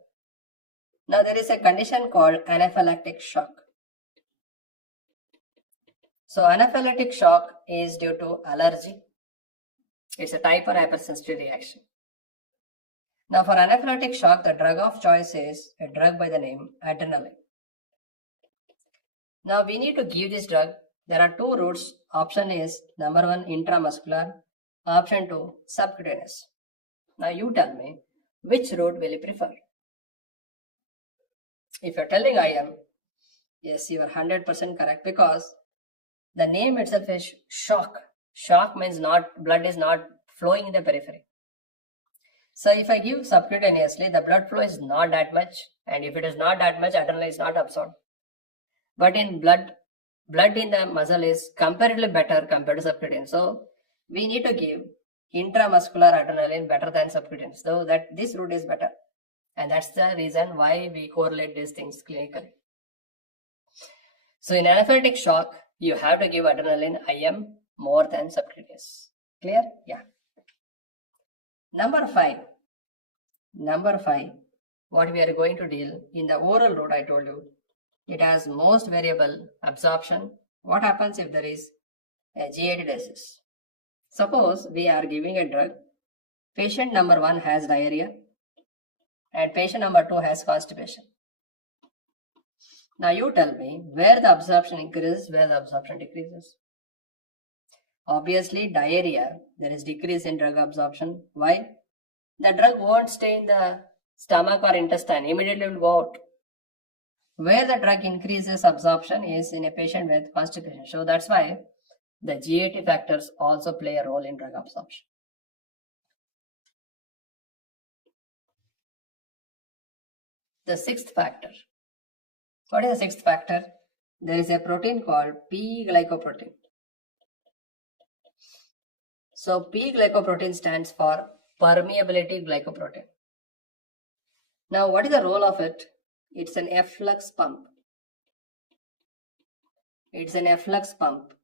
Now there is a condition called anaphylactic shock. So anaphylactic shock is due to allergy. It's a type 1 hypersensitivity reaction. Now for anaphylactic shock, the drug of choice is a drug by the name adrenaline. Now we need to give this drug. There are two routes. Option is number 1 intramuscular, option 2 subcutaneous. Now you tell me which route will you prefer? If you're telling I am, yes, you are 100% correct, because the name itself is shock. Shock means blood is not flowing in the periphery. So if I give subcutaneously, the blood flow is not that much, and if it is not that much, adrenaline is not absorbed. But in blood in the muscle is comparatively better compared to subcutaneous. So we need to give intramuscular adrenaline better than subcutaneous, so that this route is better. And that's the reason why we correlate these things clinically. So in anaphylactic shock, you have to give adrenaline IM more than subcutaneous. Clear? Yeah. Number 5, what we are going to deal in the oral route, I told you, it has most variable absorption. What happens if there is a GAT disease? Suppose we are giving a drug, patient number 1 has diarrhea and patient number 2 has constipation. Now you tell me where the absorption increases, where the absorption decreases. Obviously diarrhea, there is decrease in drug absorption. Why? The drug won't stay in the stomach or intestine, immediately will go out. Where the drug increases absorption is in a patient with constipation. So that's why the GAT factors also play a role in drug absorption. The sixth factor. What is the sixth factor? There is a protein called P-glycoprotein. So P-glycoprotein stands for permeability glycoprotein. Now what is the role of it? It's an efflux pump. It's an efflux pump.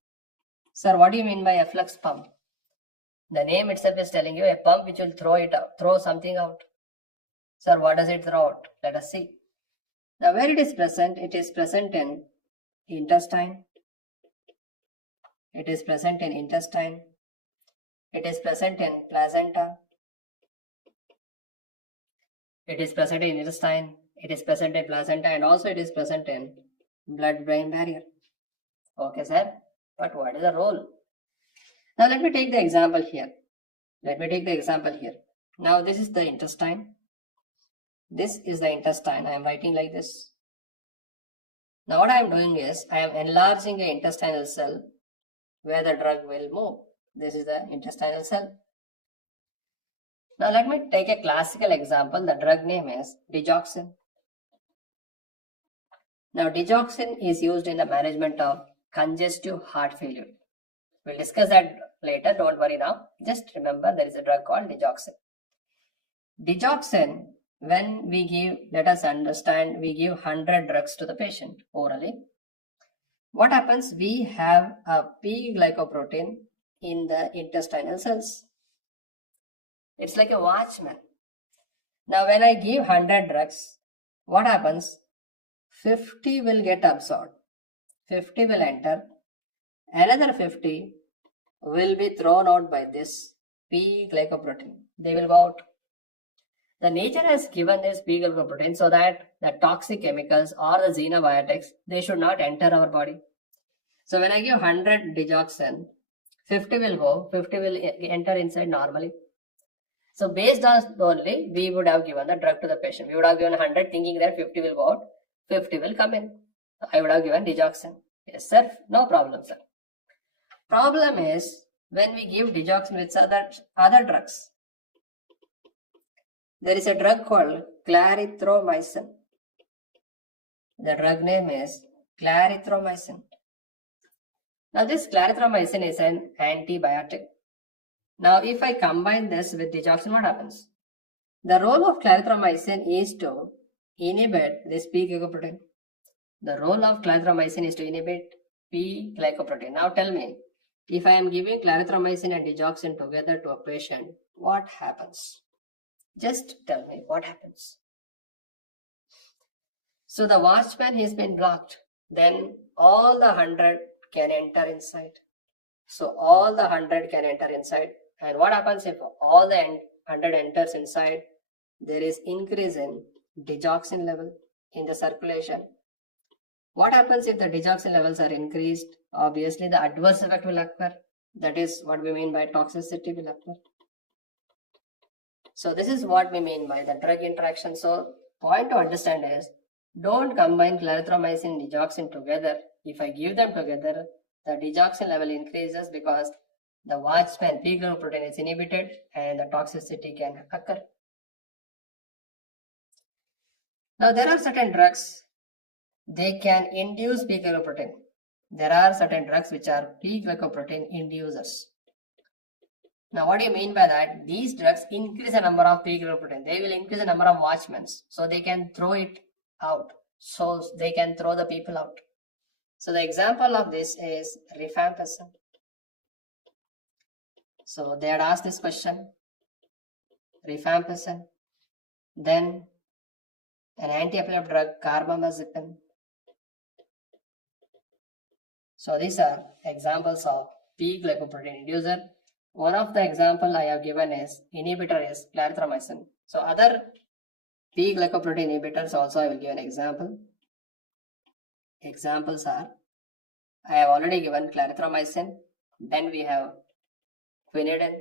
Sir, what do you mean by efflux pump? The name itself is telling you a pump which will throw something out. Sir, what does it throw out? Let us see. Now where it is present in intestine. It is present in intestine. It is present in placenta. It is present in intestine. It is present in placenta, and also it is present in blood-brain barrier. Okay, sir. But what is the role? Now let me take the example here. Now this is the intestine. This is the intestine. I am writing like this. Now what I am doing is I am enlarging the intestinal cell where the drug will move. This is the intestinal cell. Now let me take a classical example. The drug name is digoxin. Now digoxin is used in the management of congestive heart failure. We'll discuss that later, don't worry now. Just remember there is a drug called digoxin. Digoxin, when we give, let us understand, we give 100 drugs to the patient orally. What happens? We have a P-glycoprotein in the intestinal cells. It's like a watchman. Now when I give 100 drugs, what happens? 50 will get absorbed, 50 will enter, another 50 will be thrown out by this P-glycoprotein. They will go out. The nature has given this P-glycoprotein so that the toxic chemicals or the xenobiotics, they should not enter our body. So when I give 100 digoxin, 50 will go, 50 will enter inside normally. So based on only, we would have given the drug to the patient. We would have given 100 thinking that 50 will go out, 50 will come in. I would have given digoxin. Yes, sir. No problem, sir. Problem is when we give digoxin with other drugs. There is a drug called clarithromycin. The drug name is clarithromycin. Now this clarithromycin is an antibiotic. Now if I combine this with digoxin, what happens? The role of clarithromycin is to inhibit this P-glycoprotein. The role of clarithromycin is to inhibit P-glycoprotein. Now tell me, if I am giving clarithromycin and digoxin together to a patient, what happens? Just tell me what happens. So the watchman has been blocked. Then all the 100 can enter inside. So all the 100 can enter inside. And what happens if all the 100 enters inside? There is increase in digoxin level in the circulation. What happens if the digoxin levels are increased? Obviously the adverse effect will occur. That is what we mean by toxicity will occur. So this is what we mean by the drug interaction. So point to understand is, don't combine clarithromycin and digoxin together. If I give them together, the digoxin level increases because the watchman P-glycoprotein is inhibited and the toxicity can occur. Now there are certain drugs, they can induce P-glycoprotein. There are certain drugs which are P-glycoprotein inducers. Now what do you mean by that? These drugs increase the number of P-glycoprotein. They will increase the number of watchmen. So they can throw it out. So they can throw the people out. So the example of this is rifampicin. So they had asked this question. Rifampicin. Then an anti-epileptic drug, carbamazepine. So these are examples of P-glycoprotein inducer. One of the example I have given is inhibitor is clarithromycin. So other P-glycoprotein inhibitors also I will give an example. Examples are, I have already given clarithromycin. Then we have quinidine,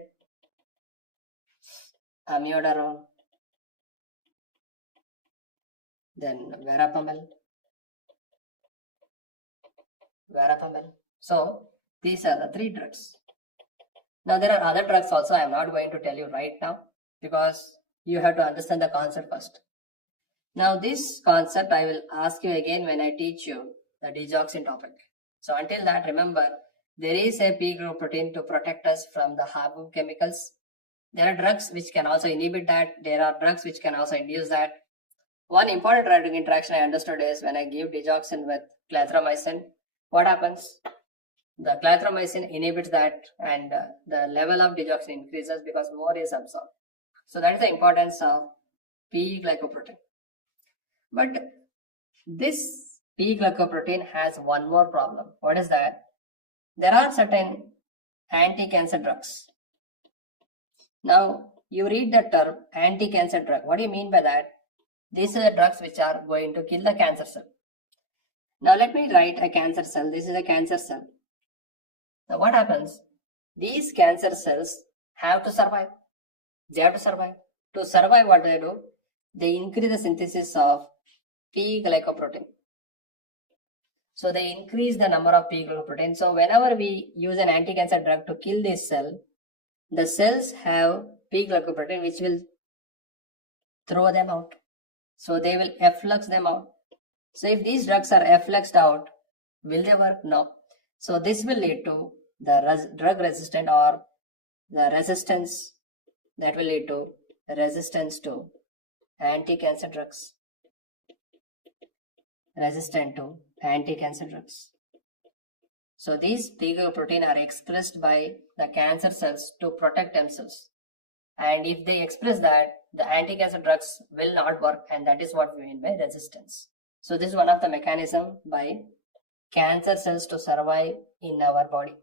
amiodarone, then verapamil. So these are the three drugs. Now there are other drugs also. I am not going to tell you right now because you have to understand the concept first. Now this concept I will ask you again when I teach you the digoxin topic. So until that, remember there is a P-glycoprotein to protect us from the harmful chemicals. There are drugs which can also inhibit that. There are drugs which can also induce that. One important drug interaction I understood is when I give digoxin with clarithromycin, what happens? The clarithromycin inhibits that and the level of digoxin increases because more is absorbed. So that is the importance of P-glycoprotein. But this P-glycoprotein has one more problem. What is that? There are certain anti-cancer drugs. Now you read the term anti-cancer drug. What do you mean by that? These are the drugs which are going to kill the cancer cell. Now let me write a cancer cell. This is a cancer cell. Now what happens? These cancer cells have to survive. They have to survive. To survive, what do? They increase the synthesis of P-glycoprotein. So they increase the number of P-glycoprotein. So whenever we use an anti-cancer drug to kill this cell, the cells have P-glycoprotein which will throw them out. So they will efflux them out. So if these drugs are effluxed out, will they work? No. So this will lead to the drug resistant or the resistance that will lead to resistance to anti-cancer drugs. Resistant to anti-cancer drugs. So these P-glycoprotein are expressed by the cancer cells to protect themselves. And if they express that, the anti-cancer drugs will not work, and that is what we mean by resistance. So this is one of the mechanism by cancer cells to survive in our body.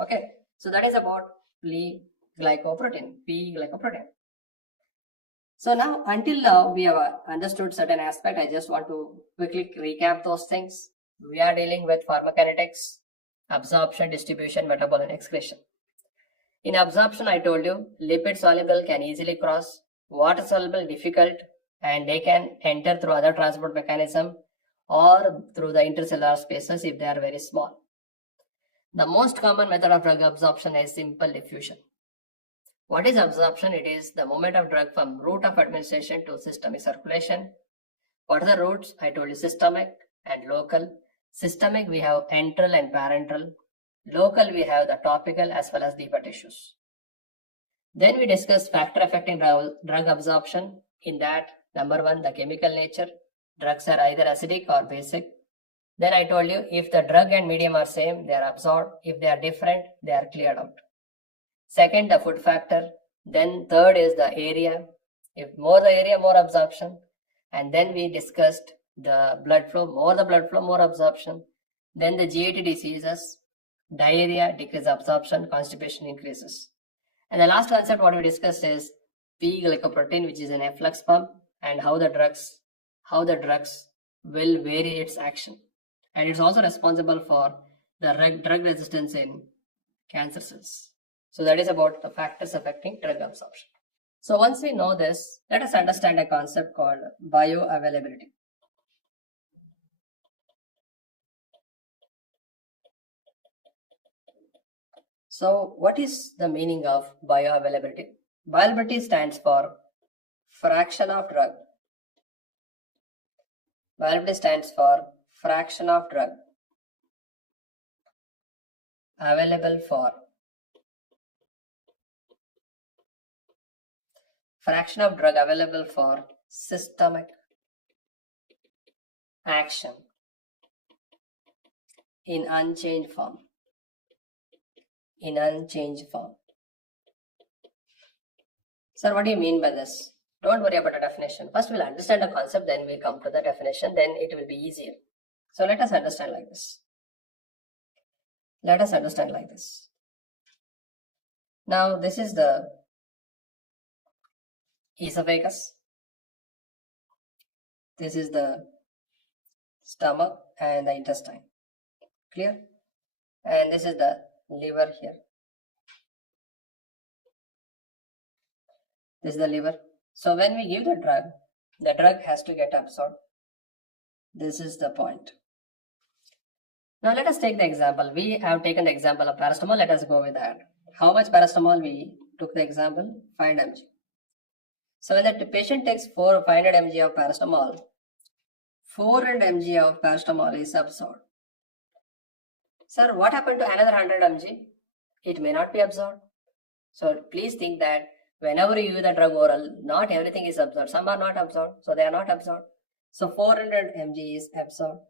Okay, so that is about P-glycoprotein. So now, until now, we have understood certain aspect. I just want to quickly recap those things. We are dealing with pharmacokinetics, absorption, distribution, metabolism, excretion. In absorption, I told you, lipid soluble can easily cross, water soluble difficult, and they can enter through other transport mechanism or through the intercellular spaces if they are very small. The most common method of drug absorption is simple diffusion. What is absorption? It is the movement of drug from route of administration to systemic circulation. What are the routes? I told you systemic and local. Systemic, we have enteral and parenteral. Local, we have the topical as well as deeper tissues. Then we discussed factor affecting drug absorption. In that, number one, the chemical nature. Drugs are either acidic or basic. Then I told you, if the drug and medium are same, they are absorbed. If they are different, they are cleared out. Second, the food factor. Then third is the area. If more the area, more absorption. And then we discussed the blood flow. More the blood flow, more absorption. Then the GAT diseases. Diarrhea, decrease absorption, constipation increases. And the last concept what we discussed is P-glycoprotein, which is an efflux pump, and how the drugs will vary its action. And it's also responsible for the drug resistance in cancer cells. So that is about the factors affecting drug absorption. So once we know this, let us understand a concept called bioavailability. So what is the meaning of bioavailability? Bioavailability stands for fraction of drug. Bioavailability stands for fraction of drug available for systemic action in unchanged form. Sir, what do you mean by this? Don't worry about the definition. First we'll understand the concept, then we'll come to the definition, then it will be easier. So let us understand like this. Now this is the esophagus. This is the stomach and the intestine. Clear? And this is the liver here. This is the liver. So when we give the drug has to get absorbed. This is the point. Now let us take the example. We have taken the example of paracetamol. Let us go with that. How much paracetamol we took the example? 500 mg. So when the patient takes 500 mg of paracetamol, 400 mg of paracetamol is absorbed. Sir, what happened to another 100 mg? It may not be absorbed. So please think that whenever you use the drug oral, not everything is absorbed. Some are not absorbed, so they are not absorbed. So 400 mg is absorbed.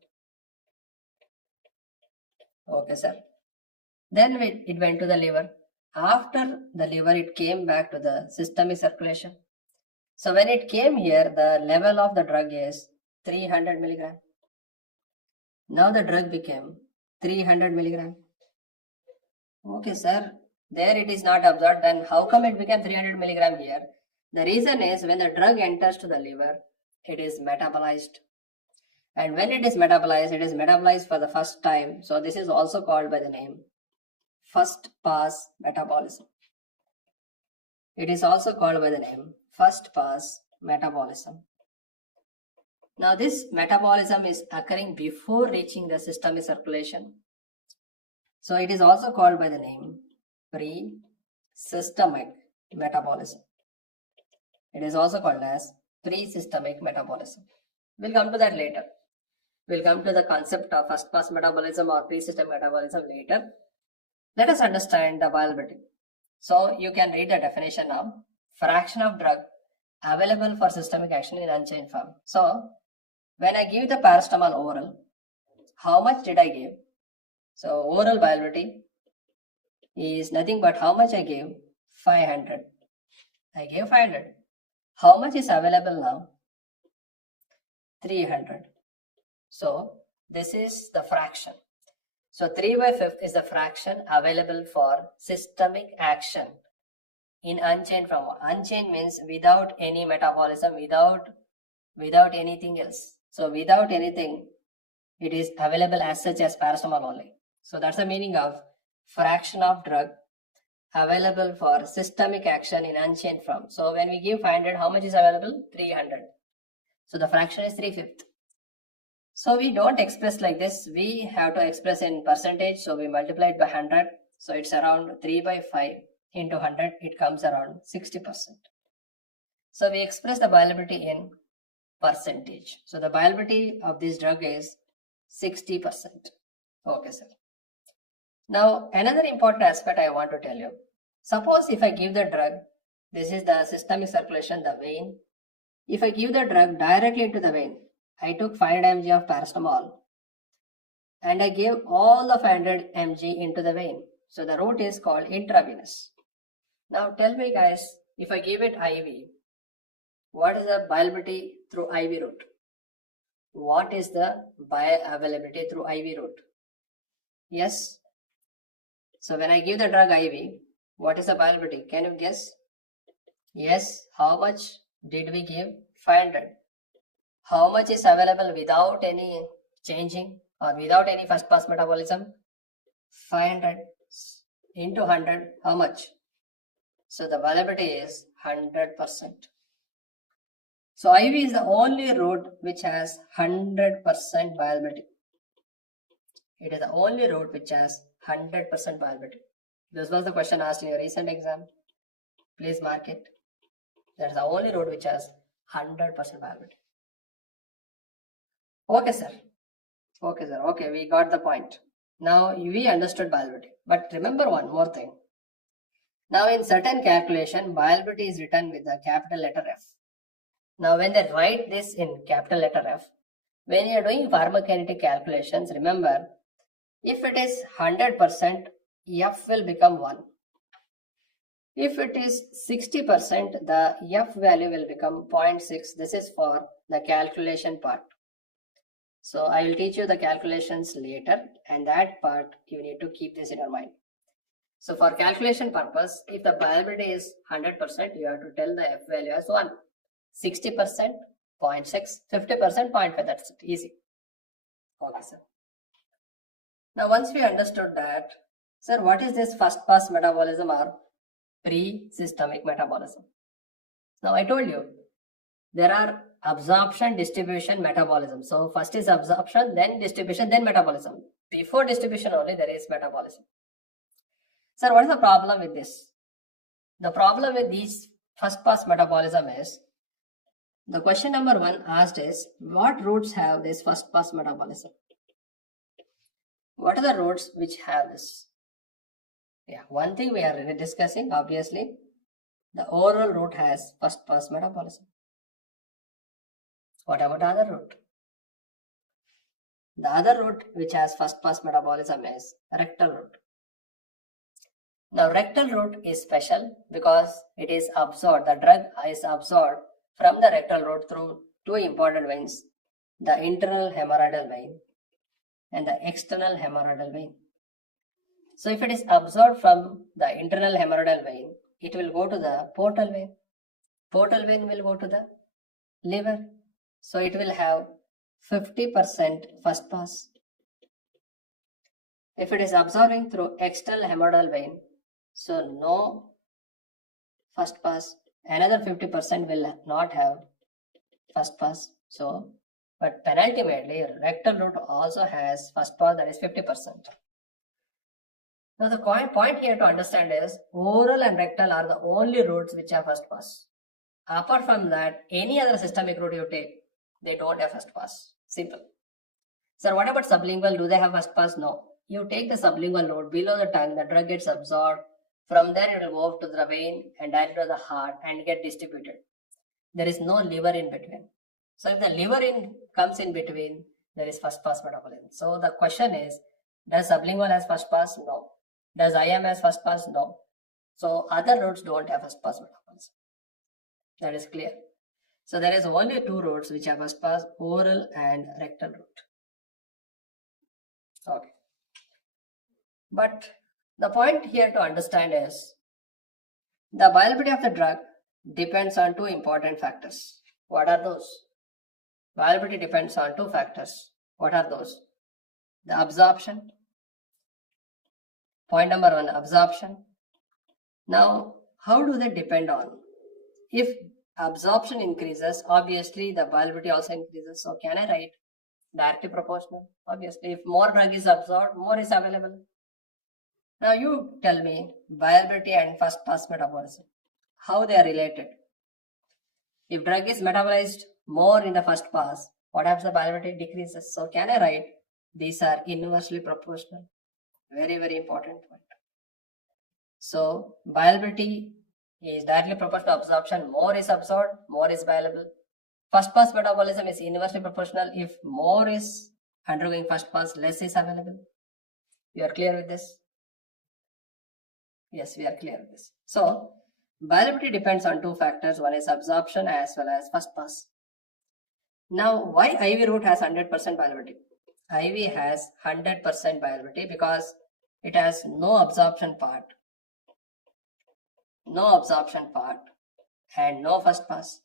Okay, sir. Then it went to the liver. After the liver, it came back to the systemic circulation. So when it came here, the level of the drug is 300 milligram. Now the drug became 300 milligram. Okay, sir. There it is not absorbed. Then how come it became 300 milligram here? The reason is when the drug enters to the liver, it is metabolized. And when it is metabolized for the first time. So this is also called by the name first pass metabolism. It is also called by the name first pass metabolism. Now this metabolism is occurring before reaching the systemic circulation. So it is also called by the name pre-systemic metabolism. It is also called as pre-systemic metabolism. We'll come to that later. We'll come to the concept of first pass metabolism or pre-systemic metabolism later. Let us understand the viability. So you can read the definition now. Fraction of drug available for systemic action in unchanged form. So when I give the paracetamol oral, how much did I give? So oral viability is nothing but how much I gave? 500. I gave 500. How much is available now? 300. So this is the fraction. So 3/5 is the fraction available for systemic action in unchained form. Unchained means without any metabolism, without anything else. So without anything, it is available as such as paracetamol only. So that's the meaning of fraction of drug available for systemic action in unchained form. So when we give 500, how much is available? 300. So the fraction is 3/5. So we don't express like this. We have to express in percentage. So we multiply it by 100. So it's around 3/5 into 100. It comes around 60%. So we express the viability in percentage. So the viability of this drug is 60%. Okay, sir. Now, another important aspect I want to tell you. Suppose if I give the drug, this is the systemic circulation, the vein. If I give the drug directly into the vein, I took 500 mg of paracetamol and I gave all the 500 mg into the vein. So the route is called intravenous. Now tell me guys, if I give it IV, what is the viability through IV route? What is the bioavailability through IV route? Yes. So when I give the drug IV, what is the viability? Can you guess? Yes. How much did we give? 500. How much is available without any changing or without any first pass metabolism? 500 into 100, how much? So the viability is 100%. So IV is the only route which has 100% viability. It is the only route which has 100% viability. This was the question asked in your recent exam. Please mark it. That is the only route which has 100% viability. Okay, sir. Okay, sir. Okay, we got the point. Now we understood viability. But remember one more thing. Now in certain calculation, viability is written with the capital letter F. Now when they write this in capital letter F, when you are doing pharmacokinetic calculations, remember, if it is 100%, F will become 1. If it is 60%, the F value will become 0.6. This is for the calculation part. So I will teach you the calculations later, and that part you need to keep this in your mind. So for calculation purpose, if the viability is 100%, you have to tell the F value as 1. 60%, 0.6, 50%, 0.5. That's it. Easy. Okay, sir. Now once we understood that, sir, what is this first pass metabolism or pre-systemic metabolism? Now I told you, there are absorption, distribution, metabolism. So first is absorption, then distribution, then metabolism. Before distribution only there is metabolism. Sir, what is the problem with this? The problem with these first pass metabolism is, the question number 1 asked is, what routes have this first pass metabolism? What are the routes which have this? Yeah, one thing we are discussing, obviously, the oral route has first pass metabolism. What about the other route? The other route which has first pass metabolism is rectal route. Now rectal route is special because it is absorbed, the drug is absorbed from the rectal route through two important veins, the internal hemorrhoidal vein and the external hemorrhoidal vein. So if it is absorbed from the internal hemorrhoidal vein, it will go to the portal vein. Portal vein will go to the liver. So it will have 50% first pass. If it is absorbing through external hemorrhoidal vein, so no first pass. Another 50% will not have first pass. So, but penultimately, rectal route also has first pass, that is 50%. Now the point here to understand is, oral and rectal are the only routes which have first pass. Apart from that, any other systemic route you take, they don't have first pass. Simple. Sir, what about sublingual? Do they have first pass? No. you take the sublingual route below the tongue, the drug gets absorbed. From there, it will move to the vein and directly to the heart and get distributed. There is no liver in between. So if the liver comes in between, there is first pass metabolism. So the question is, does sublingual has first pass? No. Does IM has first pass? No. So other routes don't have first pass metabolism. That is clear. So there is only two routes which have first pass, oral and rectal route. Okay. But the point here to understand is the viability of the drug depends on two important factors. What are those? Viability depends on two factors. What are those? The absorption. Point number one, absorption. Now, how do they depend on? If absorption increases, obviously the viability also increases. So can I write directly proportional? Obviously, if more drug is absorbed, more is available. Now you tell me viability and first pass metabolism, how they are related. If drug is metabolized more in the first pass, what happens? The viability decreases. So can I write these are inversely proportional? Very, very important point. So viability is directly proportional to absorption. More is absorbed, more is viable. First pass metabolism is inversely proportional. If more is undergoing first pass, less is available. You are clear with this? Yes, we are clear with this. So viability depends on two factors. One is absorption as well as first pass. Now, why IV route has 100% viability? IV has 100% viability because it has no absorption part, and no first pass.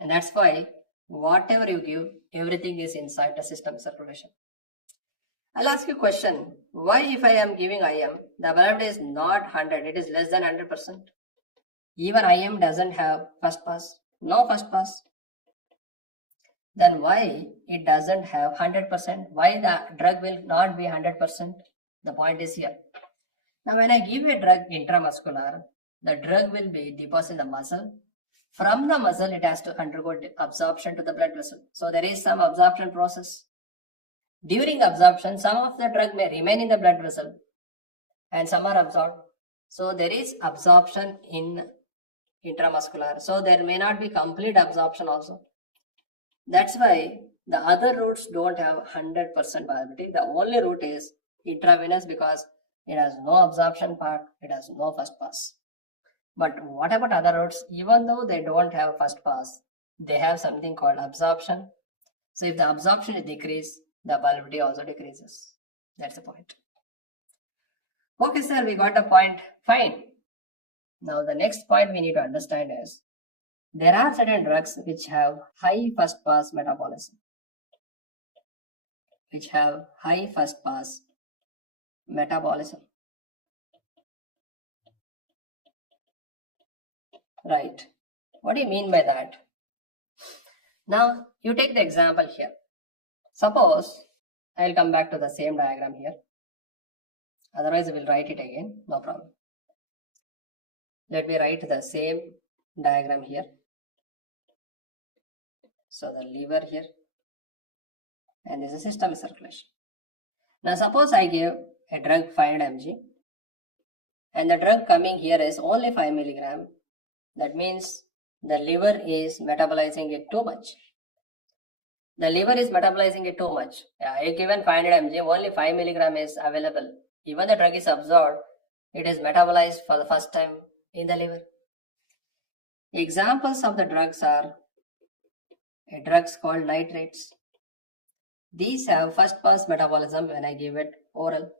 And that's why whatever you give, everything is inside the system circulation. I'll ask you a question. Why if I am giving IM, the viability is not 100, it is less than 100%? Even IM doesn't have first pass, no first pass. Then why it doesn't have 100%? Why the drug will not be 100%? The point is here. Now when I give a drug intramuscular, the drug will be deposited in the muscle. From the muscle, it has to undergo absorption to the blood vessel. So there is some absorption process. During absorption, some of the drug may remain in the blood vessel and some are absorbed. So there is absorption in intramuscular. So there may not be complete absorption also. That's why the other routes don't have 100% viability. The only route is intravenous because it has no absorption part, it has no first pass. But what about other routes? Even though they don't have first pass, they have something called absorption. So if the absorption is decreased, the viability also decreases. That's the point. Okay, sir, we got the point. Fine. Now the next point we need to understand is there are certain drugs which have high first pass metabolism. Right. What do you mean by that? Now you take the example here. Suppose I'll come back to the same diagram here. Otherwise, we'll write it again. No problem. Let me write the same diagram here. So the liver here, and this is systemic circulation. Now suppose I give a drug 500 mg, and the drug coming here is only 5 milligram. That means the liver is metabolizing it too much. I given 500 mg, only 5 milligram is available. Even the drug is absorbed, it is metabolized for the first time in the liver. Examples of the drugs are drugs called nitrates. These have first pass metabolism when I give it oral.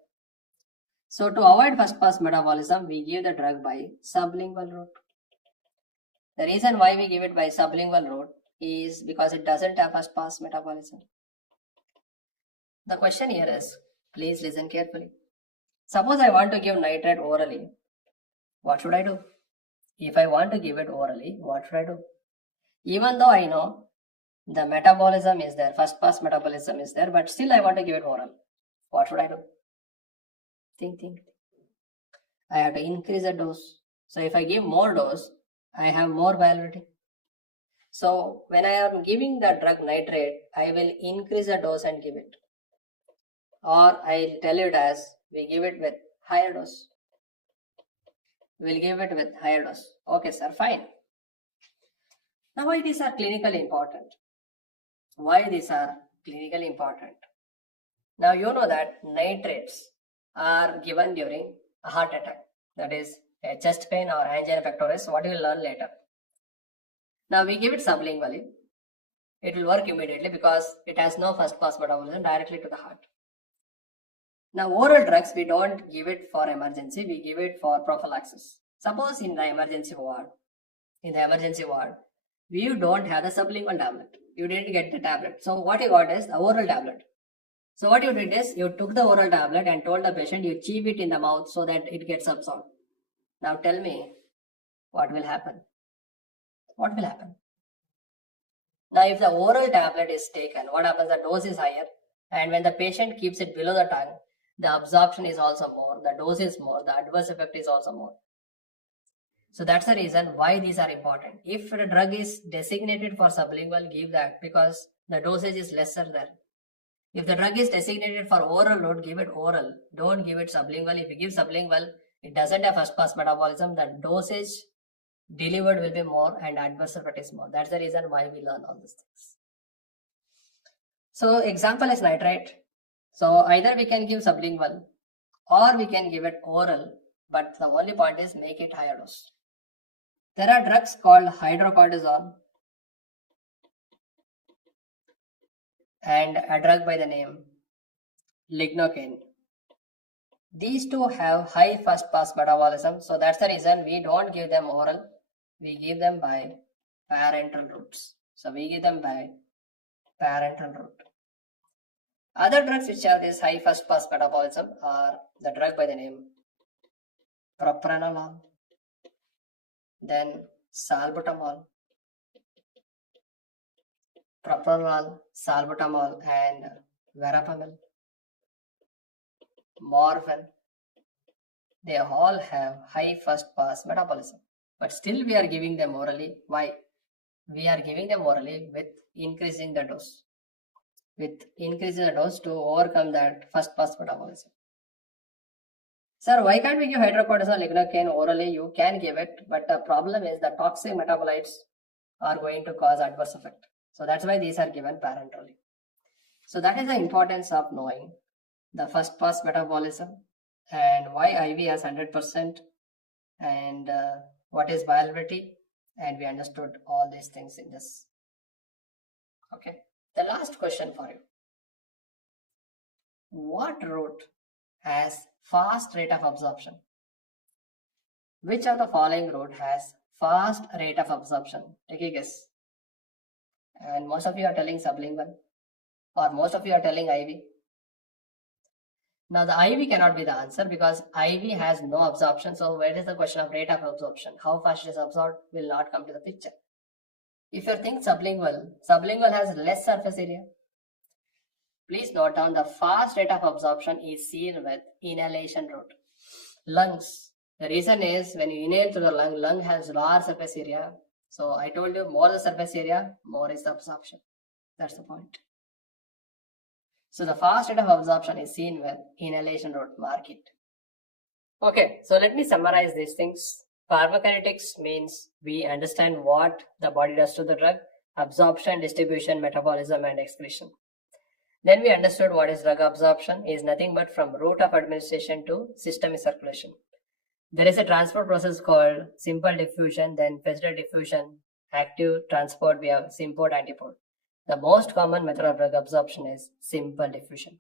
So to avoid first pass metabolism, we give the drug by sublingual route. The reason why we give it by sublingual route is because it doesn't have first pass metabolism. The question here is, please listen carefully. Suppose I want to give nitrate orally, what should I do? If I want to give it orally, what should I do? Even though I know the metabolism is there, first pass metabolism is there, but still I want to give it oral. What should I do? Think. I have to increase the dose. So if I give more dose, I have more viability. So when I am giving the drug nitrate, I will increase the dose and give it. or I'll tell it as we give it with higher dose. We'll give it with higher dose. Okay, sir, fine. Now, why these are clinically important? Why these are clinically important? Now, you know that nitrates are given during a heart attack, that is a chest pain or angina pectoris, what you will learn later. Now, we give it sublingually. It will work immediately because it has no first pass metabolism directly to the heart. Now, oral drugs, we don't give it for emergency, we give it for prophylaxis. Suppose in the emergency ward, you don't have the sublingual tablet. You didn't get the tablet. So what you got is the oral tablet. So what you did is you took the oral tablet and told the patient you chew it in the mouth so that it gets absorbed. Now tell me what will happen. What will happen? Now if the oral tablet is taken, what happens? The dose is higher, and when the patient keeps it below the tongue, the absorption is also more, the dose is more, the adverse effect is also more. So that's the reason why these are important. If a drug is designated for sublingual, give that because the dosage is lesser there. If the drug is designated for oral load, give it oral. Don't give it sublingual. If you give sublingual, it doesn't have first pass metabolism. The dosage delivered will be more and adverse effect is more. That's the reason why we learn all these things. So example is nitrite. So either we can give sublingual or we can give it oral, but the only point is make it higher dose. There are drugs called hydrocortisone and a drug by the name lignocaine. These two have high first pass metabolism, so that's the reason we don't give them oral, we give them by parenteral routes. So we give them by parenteral route. Other drugs which have this high first pass metabolism are the drug by the name propranolol, then salbutamol, propranolol, salbutamol, and verapamil, morphine. They all have high first pass metabolism, but still we are giving them orally. Why? We are giving them orally with increasing the dose. With increasing the dose to overcome that first pass metabolism. Sir, why can't we give hydrocortisone lignocaine orally? You can give it, but the problem is the toxic metabolites are going to cause adverse effect. So that's why these are given parenterally. So that is the importance of knowing the first pass metabolism and why IV has 100% and what is viability, and we understood all these things in this. Okay, the last question for you. What route has fast rate of absorption? Which of the following route has fast rate of absorption? Take a guess. And most of you are telling sublingual, or most of you are telling IV. Now the IV cannot be the answer because IV has no absorption. So where is the question of rate of absorption? How fast it is absorbed will not come to the picture. If you think sublingual has less surface area. Please note down the fast rate of absorption is seen with inhalation route. Lungs. The reason is when you inhale through the lung has large surface area. So I told you more the surface area, more is the absorption. That's the point. So the fast rate of absorption is seen with inhalation route. Mark it. Okay, so let me summarize these things. Pharmacokinetics means we understand what the body does to the drug, absorption, distribution, metabolism, and excretion. Then we understood what is drug absorption is nothing but from route of administration to systemic circulation. There is a transport process called simple diffusion, then fetched diffusion, active transport via symport antiport. The most common method of drug absorption is simple diffusion.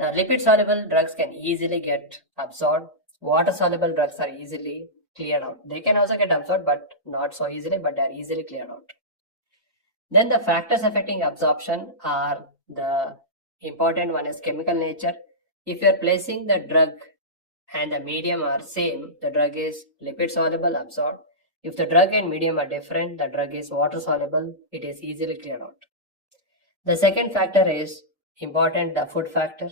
Now, lipid soluble drugs can easily get absorbed. Water soluble drugs are easily cleared out. They can also get absorbed, but not so easily, but they are easily cleared out. Then the factors affecting absorption are the important one is chemical nature. If you are placing the drug and the medium are same, the drug is lipid soluble, absorbed. If the drug and medium are different, the drug is water soluble, it is easily cleared out. The second factor is important, the food factor.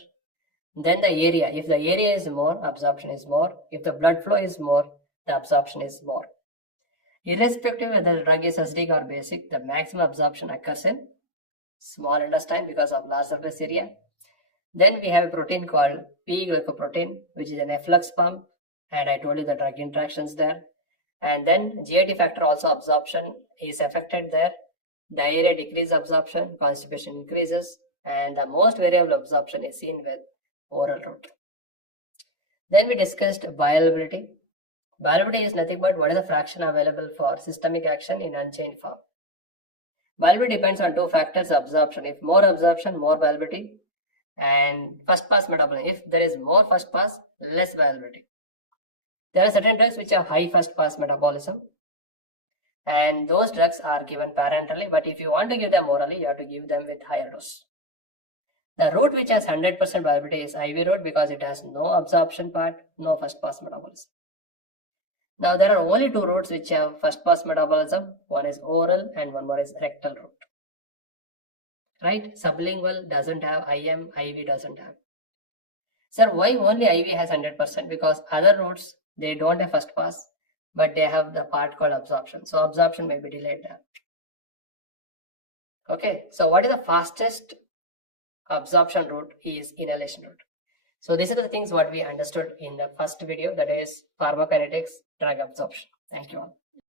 Then the area. If the area is more, absorption is more. If the blood flow is more, the absorption is more. Irrespective whether the drug is acidic or basic, the maximum absorption occurs in small intestine because of large surface area. Then we have a protein called P-glycoprotein, which is an efflux pump, and I told you the drug interactions there. And then GIT factor also absorption is affected there. Diarrhea decrease absorption, constipation increases, and the most variable absorption is seen with oral route. Then we discussed bioavailability. Bioavailability is nothing but what is the fraction available for systemic action in unchanged form. Bioavailability depends on two factors, absorption. If more absorption, more bioavailability, and first pass metabolism. If there is more first pass, less bioavailability. There are certain drugs which have high first pass metabolism, and those drugs are given parenterally, but if you want to give them orally, you have to give them with higher dose. The route which has 100% bioavailability is IV route because it has no absorption part, no first pass metabolism. Now there are only two routes which have first pass metabolism. One is oral and one more is rectal route. Right? Sublingual doesn't have IM, IV doesn't have. Sir, why only IV has 100%? Because other routes, they don't have first pass, but they have the part called absorption. So absorption may be delayed there. Okay, so what is the fastest absorption route is inhalation route. So these are the things what we understood in the first video, that is pharmacokinetics drug absorption. Thank you all.